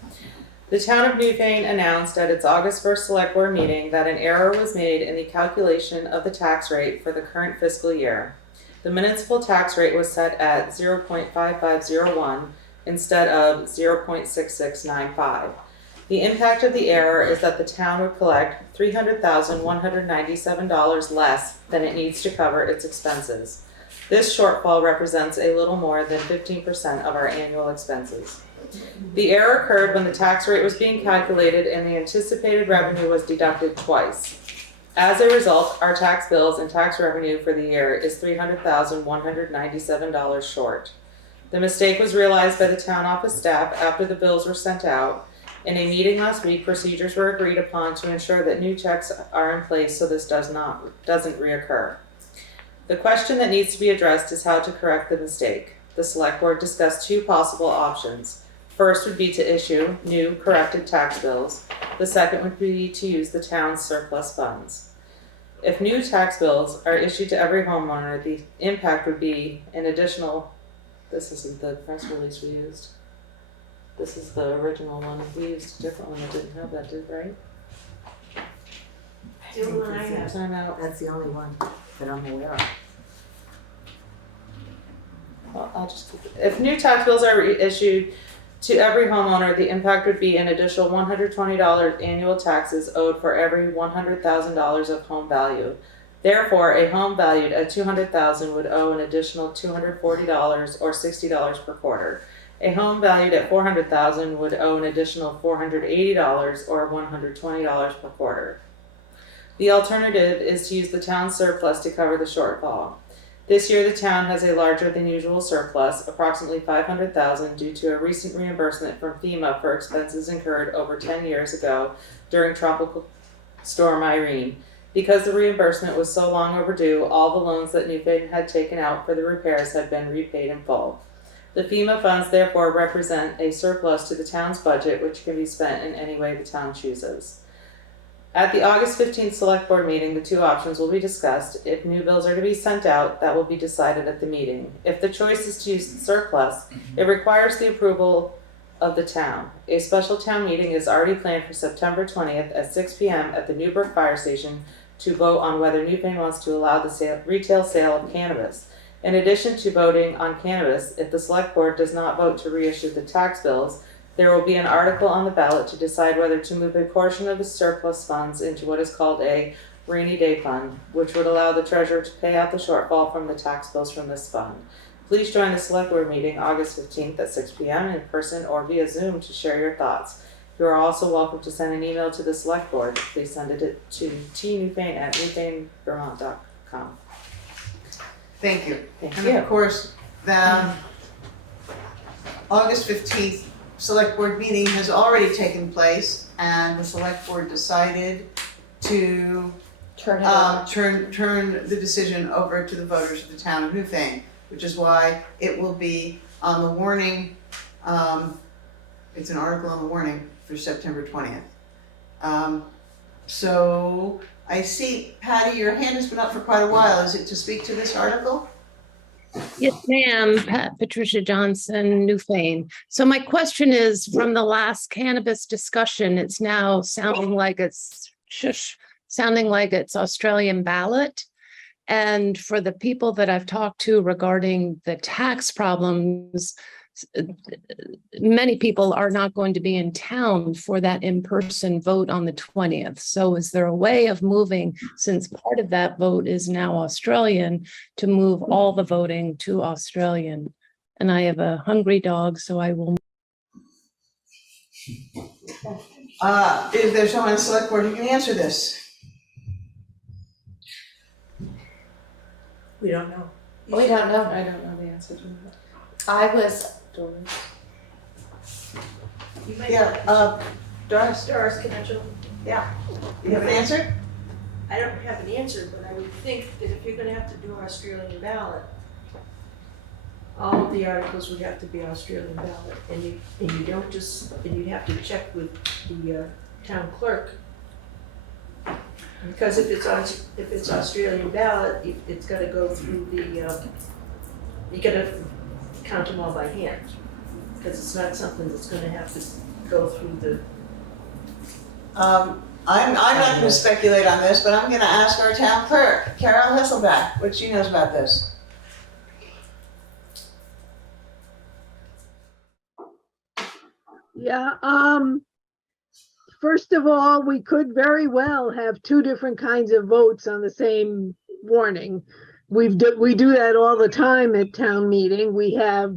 The Town of Newfane announced at its August 1st Select Board meeting that an error was made in the calculation of the tax rate for the current fiscal year. The municipal tax rate was set at 0.5501 instead of 0.6695. The impact of the error is that the town would collect $300,197 less than it needs to cover its expenses. This shortfall represents a little more than 15% of our annual expenses. The error occurred when the tax rate was being calculated and the anticipated revenue was deducted twice. As a result, our tax bills and tax revenue for the year is $300,197 short. The mistake was realized by the town office staff after the bills were sent out. In a meeting last week, procedures were agreed upon to ensure that new checks are in place so this doesn't reoccur. The question that needs to be addressed is how to correct the mistake. The Select Board discussed two possible options. First would be to issue new corrected tax bills. The second would be to use the town's surplus funds. If new tax bills are issued to every homeowner, the impact would be an additional, this isn't the press release we used. This is the original one. We used a different one that didn't have that, did right? Time out. That's the only one that I'm aware of. Well, I'll just keep it. If new tax bills are issued to every homeowner, the impact would be an additional $120 annual taxes owed for every $100,000 of home value. Therefore, a home valued at $200,000 would owe an additional $240 or $60 per quarter. A home valued at $400,000 would owe an additional $480 or $120 per quarter. The alternative is to use the town's surplus to cover the shortfall. This year, the town has a larger than usual surplus, approximately $500,000, due to a recent reimbursement from FEMA for expenses incurred over 10 years ago during Tropical Storm Irene. Because the reimbursement was so long overdue, all the loans that Newfane had taken out for the repairs had been repaid in full. The FEMA funds therefore represent a surplus to the town's budget, which can be spent in any way the town chooses. At the August 15th Select Board meeting, the two options will be discussed. If new bills are to be sent out, that will be decided at the meeting. If the choice is to use the surplus, it requires the approval of the town. A special town meeting is already planned for September 20th at 6 p.m. at the NewBrook Fire Station to vote on whether Newfane wants to allow the retail sale of cannabis. In addition to voting on cannabis, if the Select Board does not vote to reissue the tax bills, there will be an article on the ballot to decide whether to move a portion of the surplus funds into what is called a rainy day fund, which would allow the treasurer to pay out the shortfall from the tax bills from this fund. Please join the Select Board meeting August 15th at 6 p.m. in person or via Zoom to share your thoughts. You are also welcome to send an email to the Selectboard. Please send it to tnewfane@newfanevermont.com. Thank you. Thank And you. of course, the August 15th Select Board meeting has already taken place, and the Select Board decided to Turn it over. turn the decision over to the voters of the town of Newfane, which is why it will be on the warning, it's an article on the warning for September 20th. So I see, Patty, your hand has been up for quite a while. Is it to speak to this article? Yes, ma'am. Patricia Johnson, Newfane. So my question is, from the last cannabis discussion, it's now sounding like it's Australian ballot. And for the people that I've talked to regarding the tax problems, many people are not going to be in town for that in-person vote on the 20th. So is there a way of moving, since part of that vote is now Australian, to move all the voting to Australian? And I have a hungry dog, so I will. Is there someone on the Select Board who can answer this? We don't know. We don't know. I don't know the answer to that. I was, Yeah, Doris, Connection. yeah. You have an answer? I don't have an answer, but I would think that if you're gonna have to do Australian ballot, all of the articles would have to be Australian ballot, and you don't just, and you'd have to check with the town clerk. Because if it's Australian ballot, it's gotta go through the, you gotta count them all by hand. Because it's not something that's gonna have to go through the. I'm not gonna speculate on this, but I'm gonna ask our town clerk, Carol Hesselback, what she knows about this. Yeah, first of all, we could very well have two different kinds of votes on the same warning. We do that all the time at town meeting. We have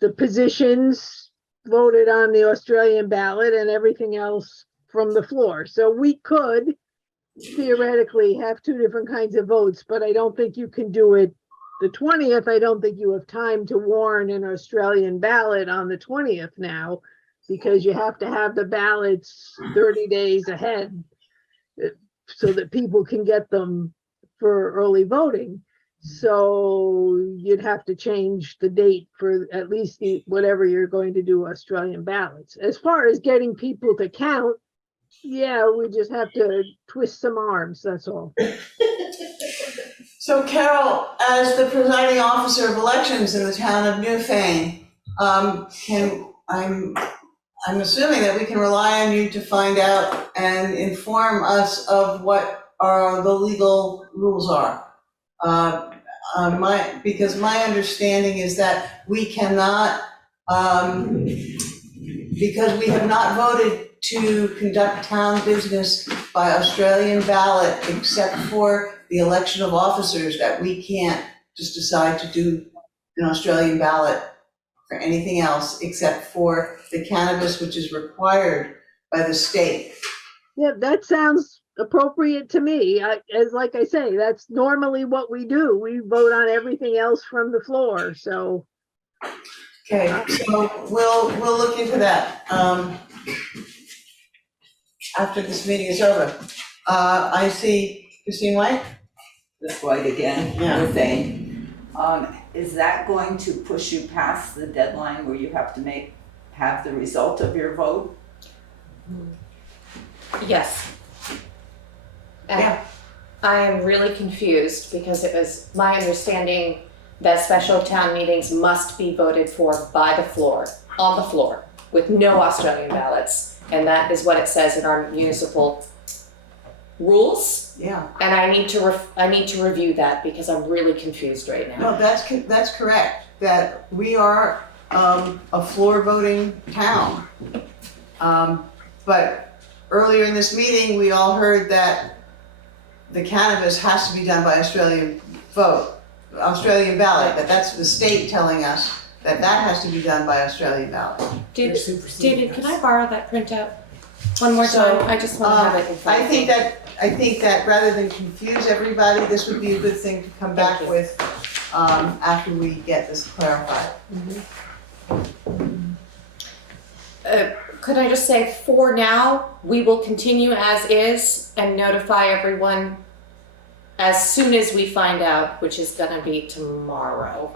the positions voted on the Australian ballot and everything else from the floor. So we could theoretically have two different kinds of votes, but I don't think you can do it the 20th. I don't think you have time to warn an Australian ballot on the 20th now, because you have to have the ballots 30 days ahead so that people can get them for early voting. So you'd have to change the date for at least whatever you're going to do Australian ballots. As far as getting people to count, yeah, we just have to twist some arms, that's all. So Carol, as the presiding officer of elections in the town of Newfane, I'm assuming that we can rely on you to find out and inform us of what the legal rules are. Because my understanding is that we cannot, because we have not voted to conduct town business by Australian ballot, except for the election of officers, that we can't just decide to do an Australian ballot for anything else except for the cannabis, which is required by the state. Yeah, that sounds appropriate to me. Like I say, that's normally what we do. We vote on everything else from the floor, so. Okay, so we'll look into that after this meeting is over. I see Christine White. This White again, Yeah. Newfane. Is that going to push you past the deadline where you have to have the result of your vote? yes. And Yeah. I am really confused because it was my understanding that special town meetings must be voted for by the floor, on the floor, with no Australian ballots. And that is what it says in our municipal rules. Yeah. And I need to review that because I'm really confused right now. No, that's correct, that we are a floor voting town. But earlier in this meeting, we all heard that the cannabis has to be done by Australian ballot, but that's the state telling us that has to be done by Australian ballot. David, can I borrow that printout? One more So, time, I just want to have it in front I of me. think that rather than confuse everybody, this would be a good thing to come back Thank you. with, after we get this clarified. Could I just say, for now, we will continue as is and notify everyone as soon as we find out, which is gonna be tomorrow,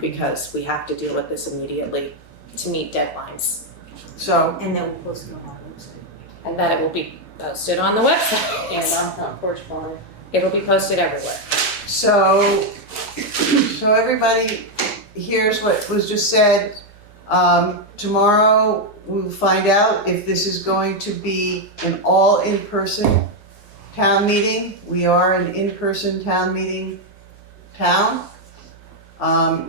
because we have to deal with this immediately to meet deadlines. So, And then we'll post it on our website. And that it will be posted on the website. And on front porch forum. It'll be posted everywhere. so everybody hears what was just said. Tomorrow, we'll find out if this is going to be an all in-person town meeting. We are an in-person town meeting town.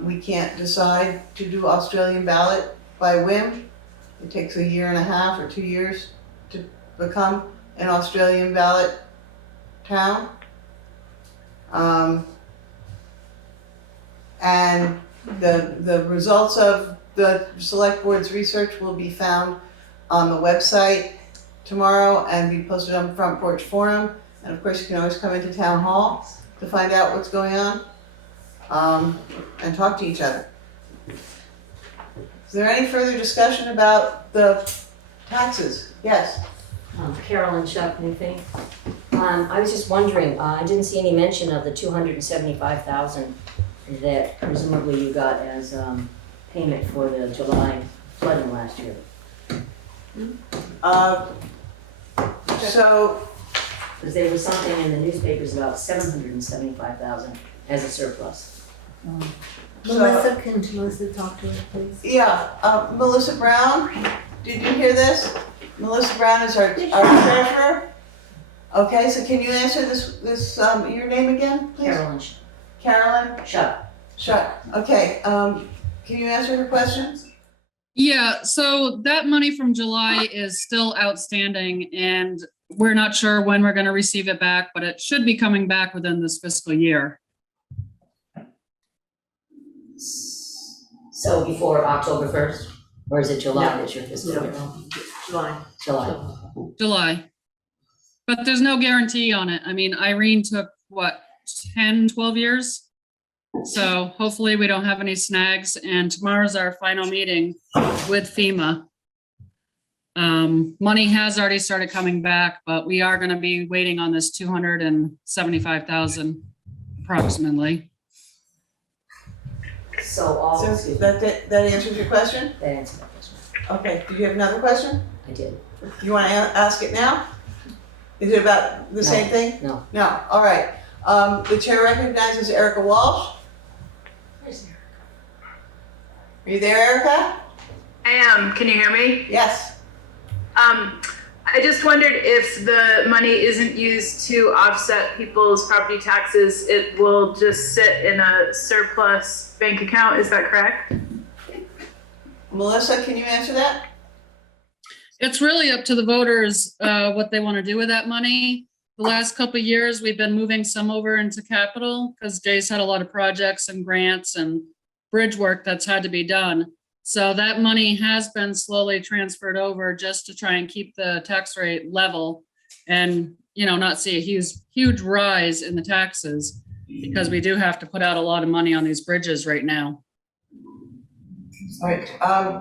We can't decide to do Australian ballot by whim. It takes 1.5 years or 2 years to become an Australian ballot town. And the results of the select board's research will be found on the website tomorrow and be posted on Front Porch Forum. And of course, you can always come into town hall to find out what's going on, and talk to each other. Is there any further discussion about the taxes? Yes. Carolyn Shuck, Newfane. I was just wondering, I didn't see any mention of the $275,000 that presumably you got as payment for the July flooding last year. So, Because there was something in the newspapers about $775,000 as a surplus. Melissa, can Melissa talk to her, please? yeah, Melissa Brown, did you hear this? Melissa Brown is our treasurer. Okay, so can you answer this, your name again, please? Carolyn Shuck. Carolyn? Shuck. Okay, can you answer her questions? Yeah, so that money from July is still outstanding and we're not sure when we're going to receive it back, but it should be coming back within this fiscal year. So before October 1st? Or is it July that's your fiscal year? July. But there's no guarantee on it. I mean, Irene took, 10, 12 years? So hopefully we don't have any snags, and tomorrow's our final meeting with FEMA. Money has already started coming back, but we are gonna be waiting on this 275,000 approximately. So that answers your question? That answers my question. Okay, do you have another question? I did. You wanna ask it now? Is it about the same thing? No. No, all right. The chair recognizes Erica Walsh. Where's Erica? Are you there, Erica? I am. Can you hear me? Yes. I just wondered if the money isn't used to offset people's property taxes, it will just sit in a surplus bank account. Is that correct? Melissa, can you answer that? It's really up to the voters, what they want to do with that money. The last couple of years, we've been moving some over into capital because Jay's had a lot of projects and grants and bridge work that's had to be done. So that money has been slowly transferred over just to try and keep the tax rate level and, not see a huge rise in the taxes, because we do have to put out a lot of money on these bridges right now. All right,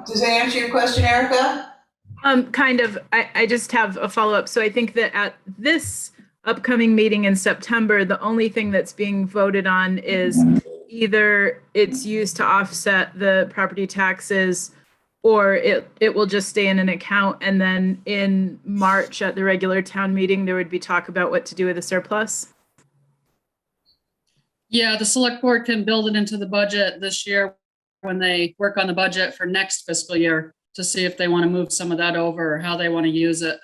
does that answer your question, Erica? Kind of. I just have a follow-up. So I think that at this upcoming meeting in September, the only thing that's being voted on is either it's used to offset the property taxes, or it will just stay in an account. And then in March at the regular town meeting, there would be talk about what to do with the surplus. Yeah, the select board can build it into the budget this year when they work on the budget for next fiscal year to see if they want to move some of that over or how they want to use it.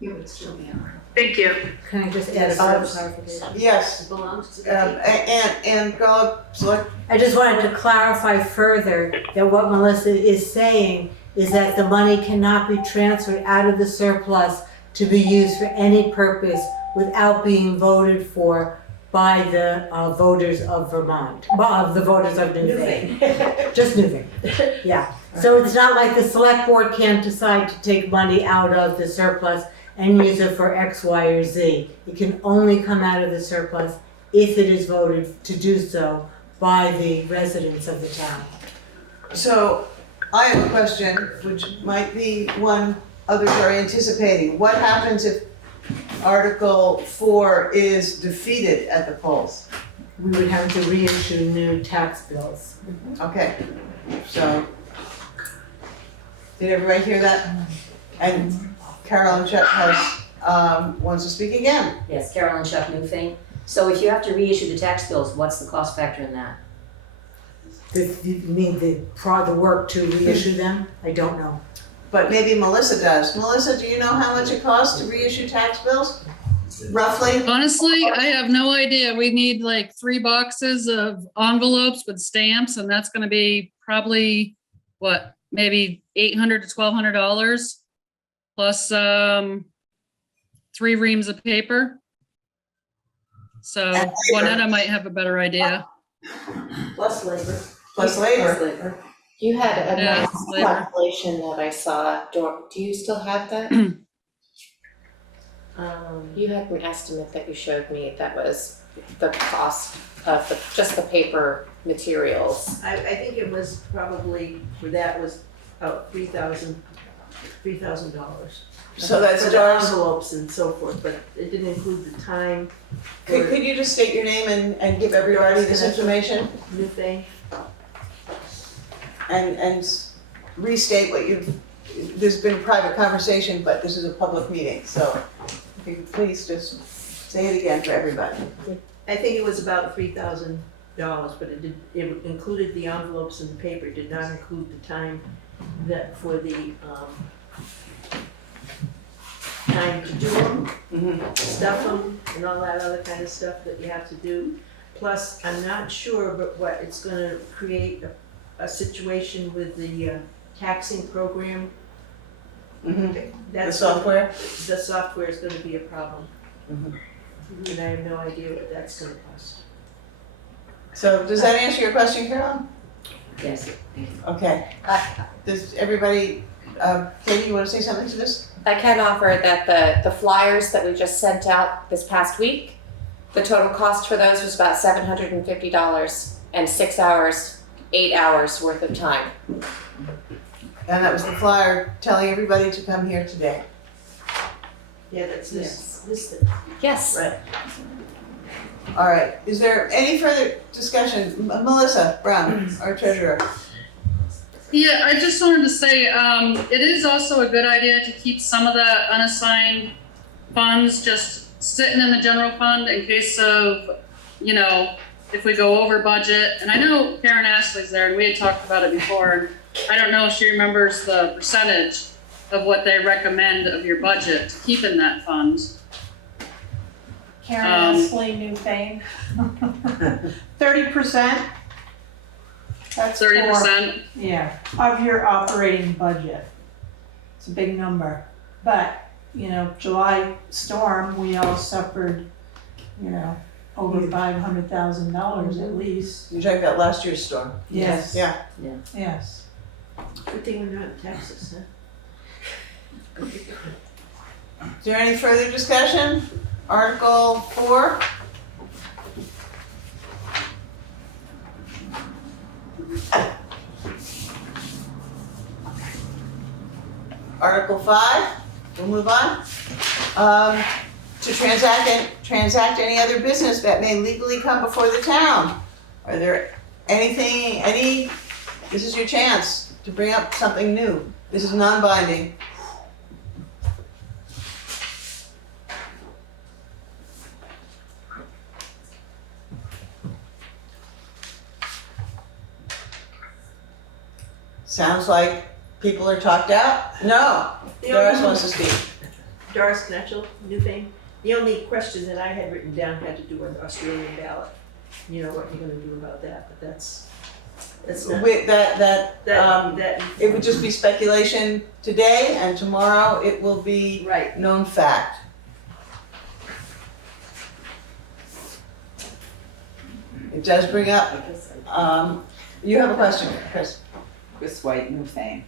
You would still be on. Thank you. Can I just add a clarification? Yes. And go, select. I just wanted to clarify further that what Melissa is saying is that the money cannot be transferred out of the surplus to be used for any purpose without being voted for by the voters of Vermont, of the voters of Newfane. Just Newfane, yeah. So it's not like the select board can't decide to take money out of the surplus and use it for X, Y, or Z. It can only come out of the surplus if it is voted to do so by the residents of the town. So I have a question, which might be one others are anticipating. What happens if Article 4 is defeated at the polls? We would have to reissue new tax bills. Okay, so, did everybody hear that? And Carolyn Shuck wants to speak again. Yes, Carolyn Shuck, Newfane. So if you have to reissue the tax bills, what's the cost factor in that? You mean the work to reissue them? I don't know. But maybe Melissa does. Melissa, do you know how much it costs to reissue tax bills? Roughly? Honestly, I have no idea. We need like 3 boxes of envelopes with stamps, and that's gonna be probably, what, maybe $800 to $1,200, plus 3 reams of paper. So Juanetta might have a better idea. Plus labor. Plus labor. You had a Yeah, nice labor. calculation that I saw. Do you still have that? You had an estimate that you showed me that was the cost of just the paper materials. I think it was probably, for that was about $3,000. So that's For the Doris. envelopes and so forth, but it didn't include the time. Could you just state your name and give everybody this information? Newfane. And restate what there's been a private conversation, but this is a public meeting, so if you could please just say it again for everybody. I think it was about $3,000, but it included the envelopes and the paper, it did not include the time that for the, time to do them, stuff them, and all that other kind of stuff that you have to do. Plus, I'm not sure, but what it's gonna create a situation with the taxing program. The software? The software is gonna be a problem. And I have no idea what that's gonna cost. So does that answer your question, Carolyn? Yes. Okay. Does everybody, Katie, you wanna say something to this? I can offer that the flyers that we just sent out this past week, the total cost for those was about $750 and 6 hours, 8 hours worth of time. And that was the flyer telling everybody to come here today. Yeah, that's Yes. listed. Yes. Right. All right, is there any further discussion? Melissa Brown, our treasurer. Yeah, I just wanted to say, it is also a good idea to keep some of the unassigned funds just sitting in the general fund in case of, if we go over budget. And I know Karen Ashley's there and we had talked about it before. I don't know if she remembers the percentage of what they recommend of your budget to keep in that fund. Karen Ashley, Newfane. 30%. That's 30%. Yeah, of your operating budget. It's a big number. But, July storm, we all suffered, over $500,000 at least. You're talking about last year's storm? Yes. Yeah. Yes. Good thing we're not in Texas, huh? Is there any further discussion? Article 4? Article 5, we'll move on. To transact any other business that may legally come before the town. Are there this is your chance to bring up something new. This is non-binding. Sounds like people are talked out. No, Doris wants to speak. Doris Knetchell, Newfane. The only question that I had written down had to do with the Australian ballot. What you're gonna do about that, but that's not. With that, it would just be speculation today, and tomorrow it will be known fact. It does bring up, you have a question, Chris? Chris White, Newfane.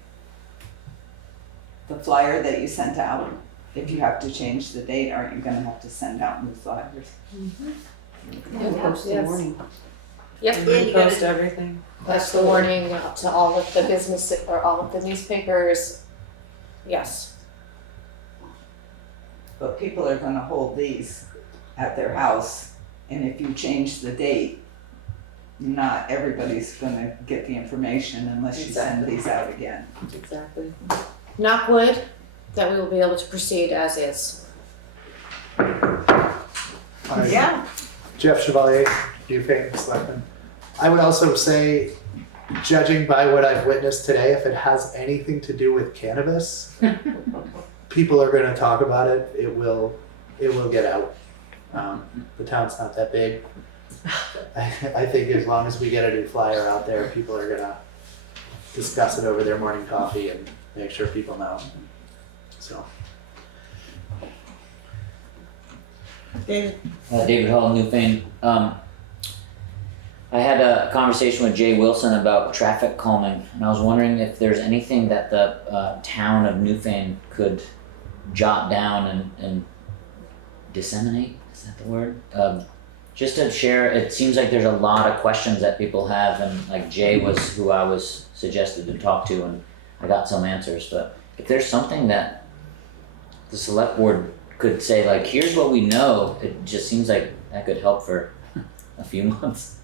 The flyer that you sent out, if you have to change the date, aren't you gonna have to send out new flyers? Post the warning. Yep. We post everything. That's the warning to all of the business or all of the newspapers. Yes. But people are gonna hold these at their house, and if you change the date, not everybody's gonna get the information unless you send these out again. Exactly. Knock wood, that we will be able to proceed as is. Hi. Yeah. Jeff Chevalier, Newfane Selectman. I would also say, judging by what I've witnessed today, if it has anything to do with cannabis, people are going to talk about it. It will get out. The town's not that big. I think as long as we get a new flyer out there, people are going to discuss it over their morning coffee and make sure people know. So. David. David Hall, Newfane. I had a conversation with Jay Wilson about traffic calming, and I was wondering if there's anything that the town of Newfane could jot down and disseminate. Is that the word? Just to share. It seems like there's a lot of questions that people have, and like Jay was who I was suggested to talk to, and I got some answers. But if there's something that the select board could say, like, here's what we know, it just seems like that could help for a few months.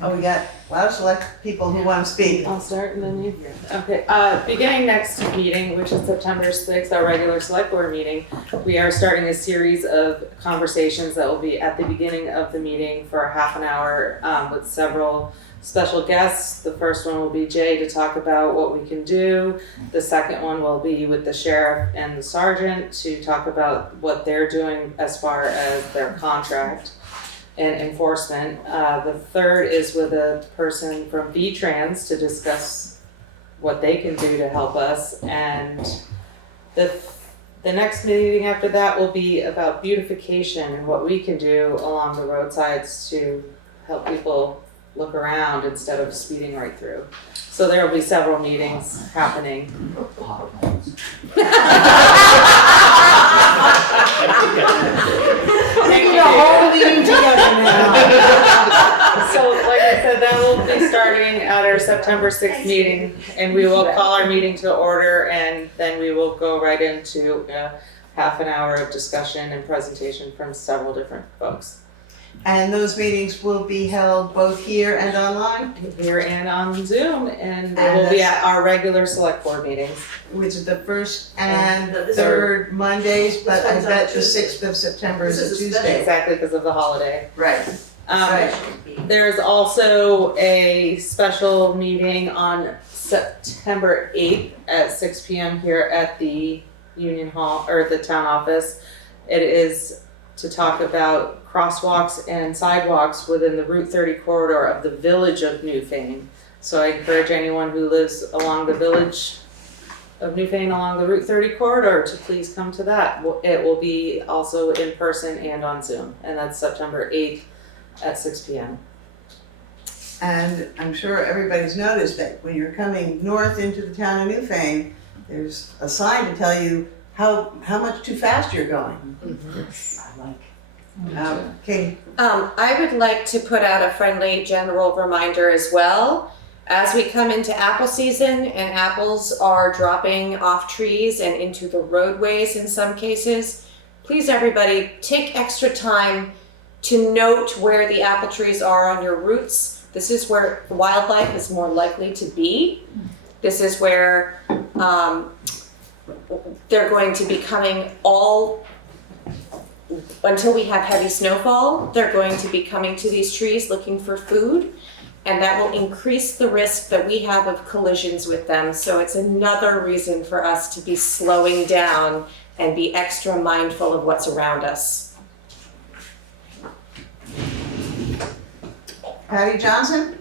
Oh, we got a lot of select people who want to speak. I'll start and then you. Okay, beginning next meeting, which is September 6th, our regular select board meeting, we are starting a series of conversations that will be at the beginning of the meeting for a half an hour with several special guests. The first one will be Jay to talk about what we can do. The second one will be with the sheriff and the sergeant to talk about what they're doing as far as their contract and enforcement. The third is with a person from V-Trans to discuss what they can do to help us. And the next meeting after that will be about beautification and what we can do along the roadsides to help people look around instead of speeding right through. So there will be several meetings happening. Taking a whole meeting together now. So like I said, that will be starting at our September 6th meeting, and we will call our meeting to order, and then we will go right into half an hour of discussion and presentation from several different folks. And those meetings will be held both here and online? Here and on Zoom, and they will be at our regular select board meetings. Which is the first and third Mondays, but I bet the 6th of September is a Tuesday. Exactly, because of the holiday. Right. There's also a special meeting on September 8th at 6 p.m. here at the Union Hall, or the town office. It is to talk about crosswalks and sidewalks within the Route 30 corridor of the village of Newfane. So I encourage anyone who lives along the village of Newfane along the Route 30 corridor to please come to that. It will be also in person and on Zoom, and that's September 8th at 6 p.m. And I'm sure everybody's noticed that when you're coming north into the town of Newfane, there's a sign to tell you how much too fast you're going. I like. Katie. I would like to put out a friendly general reminder as well. As we come into apple season and apples are dropping off trees and into the roadways in some cases, please everybody take extra time to note where the apple trees are on your routes. This is where wildlife is more likely to be. This is where they're going to be coming until we have heavy snowfall, they're going to be coming to these trees looking for food, and that will increase the risk that we have of collisions with them. So it's another reason for us to be slowing down and be extra mindful of what's around us. Patty Johnson?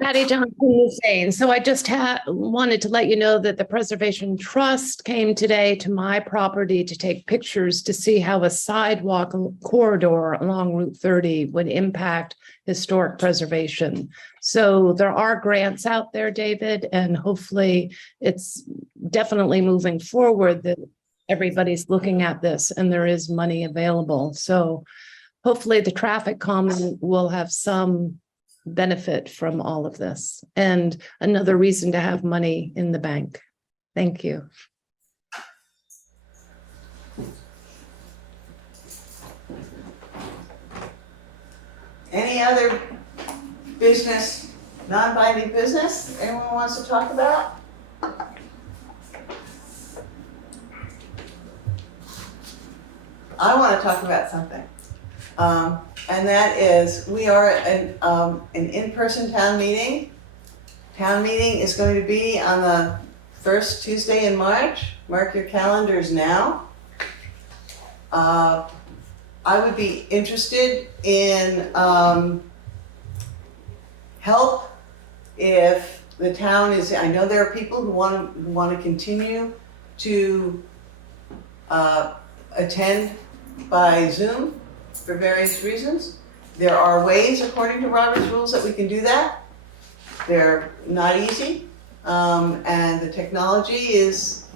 Patty Johnson Newfane. So I just wanted to let you know that the Preservation Trust came today to my property to take pictures to see how a sidewalk corridor along Route 30 would impact historic preservation. So there are grants out there, David, and hopefully it's definitely moving forward that everybody's looking at this and there is money available. So hopefully the traffic calming will have some benefit from all of this, and another reason to have money in the bank. Thank you. Any other business, non-binding business anyone wants to talk about? I want to talk about something. And that is, we are an in-person town meeting. Town meeting is going to be on the first Tuesday in March. Mark your calendars now. I would be interested in help if the town is, I know there are people who want to continue to attend by Zoom for various reasons. There are ways, according to Robert's rules, that we can do that. They're not easy, and the technology is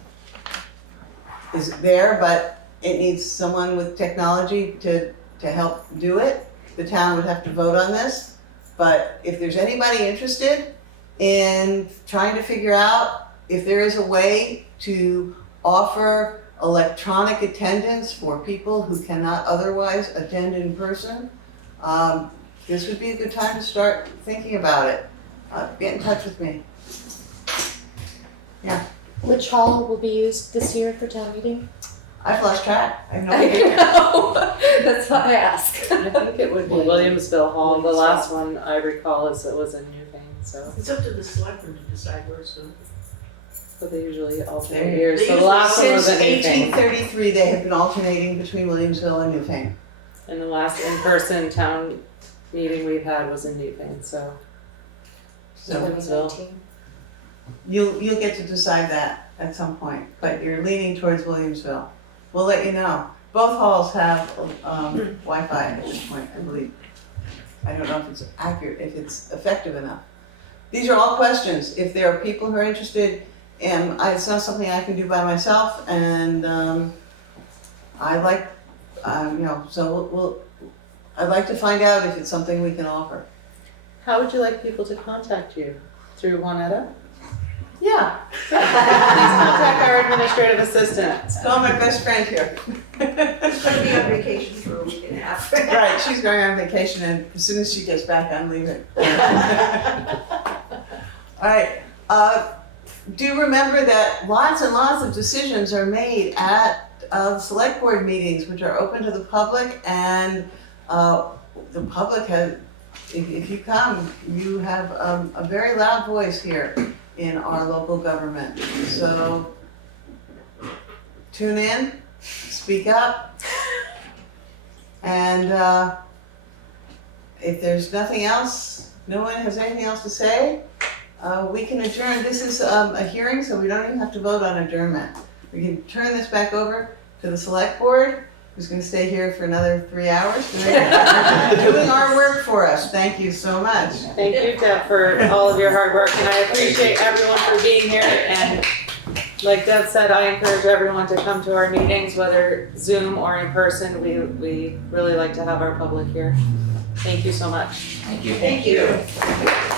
there, but it needs someone with technology to help do it. The town would have to vote on this, but if there's anybody interested in trying to figure out if there is a way to offer electronic attendance for people who cannot otherwise attend in person, this would be a good time to start thinking about it. Get in touch with me. Yeah. Which hall will be used this year for town meeting? I've lost track. I have no I idea. know. That's why I ask. I think it would be Williamsville Hall. The last one I recall is it was in Newfane, so. It's up to the selectmen to decide where it's going. But they usually alternate They years. So the last one was Since in Newfane. 1833, they have been alternating between Williamsville and Newfane. And the last in-person town meeting we've had was in Newfane, so. Williamsville. You'll get to decide that at some point, but you're leaning towards Williamsville. We'll let you know. Both halls have Wi-Fi at this point, I believe. I don't know if it's accurate, if it's effective enough. These are all questions. If there are people who are interested, and it's not something I can do by myself, and I like, so I'd like to find out if it's something we can offer. How would you like people to contact you? Through Juanetta? Yeah. Please contact our administrative assistant. Call my best friend here. She'll be on vacation for a week and a half. Right, she's going on vacation, and as soon as she gets back, I'm leaving. All right. Do remember that lots and lots of decisions are made at the select board meetings, which are open to the public, and the public has, if you come, you have a very loud voice here in our local government. So tune in, speak up, and if there's nothing else, no one has anything else to say, we can adjourn. This is a hearing, so we don't even have to vote on adjournment. We can turn this back over to the select board, who's going to stay here for another 3 hours doing our work for us. Thank you so much. Thank you, Deb, for all of your hard work, and I appreciate everyone for being here. And like Deb said, I encourage everyone to come to our meetings, whether Zoom or in person. We really like to have our public here. Thank you so much. Thank you. Thank you.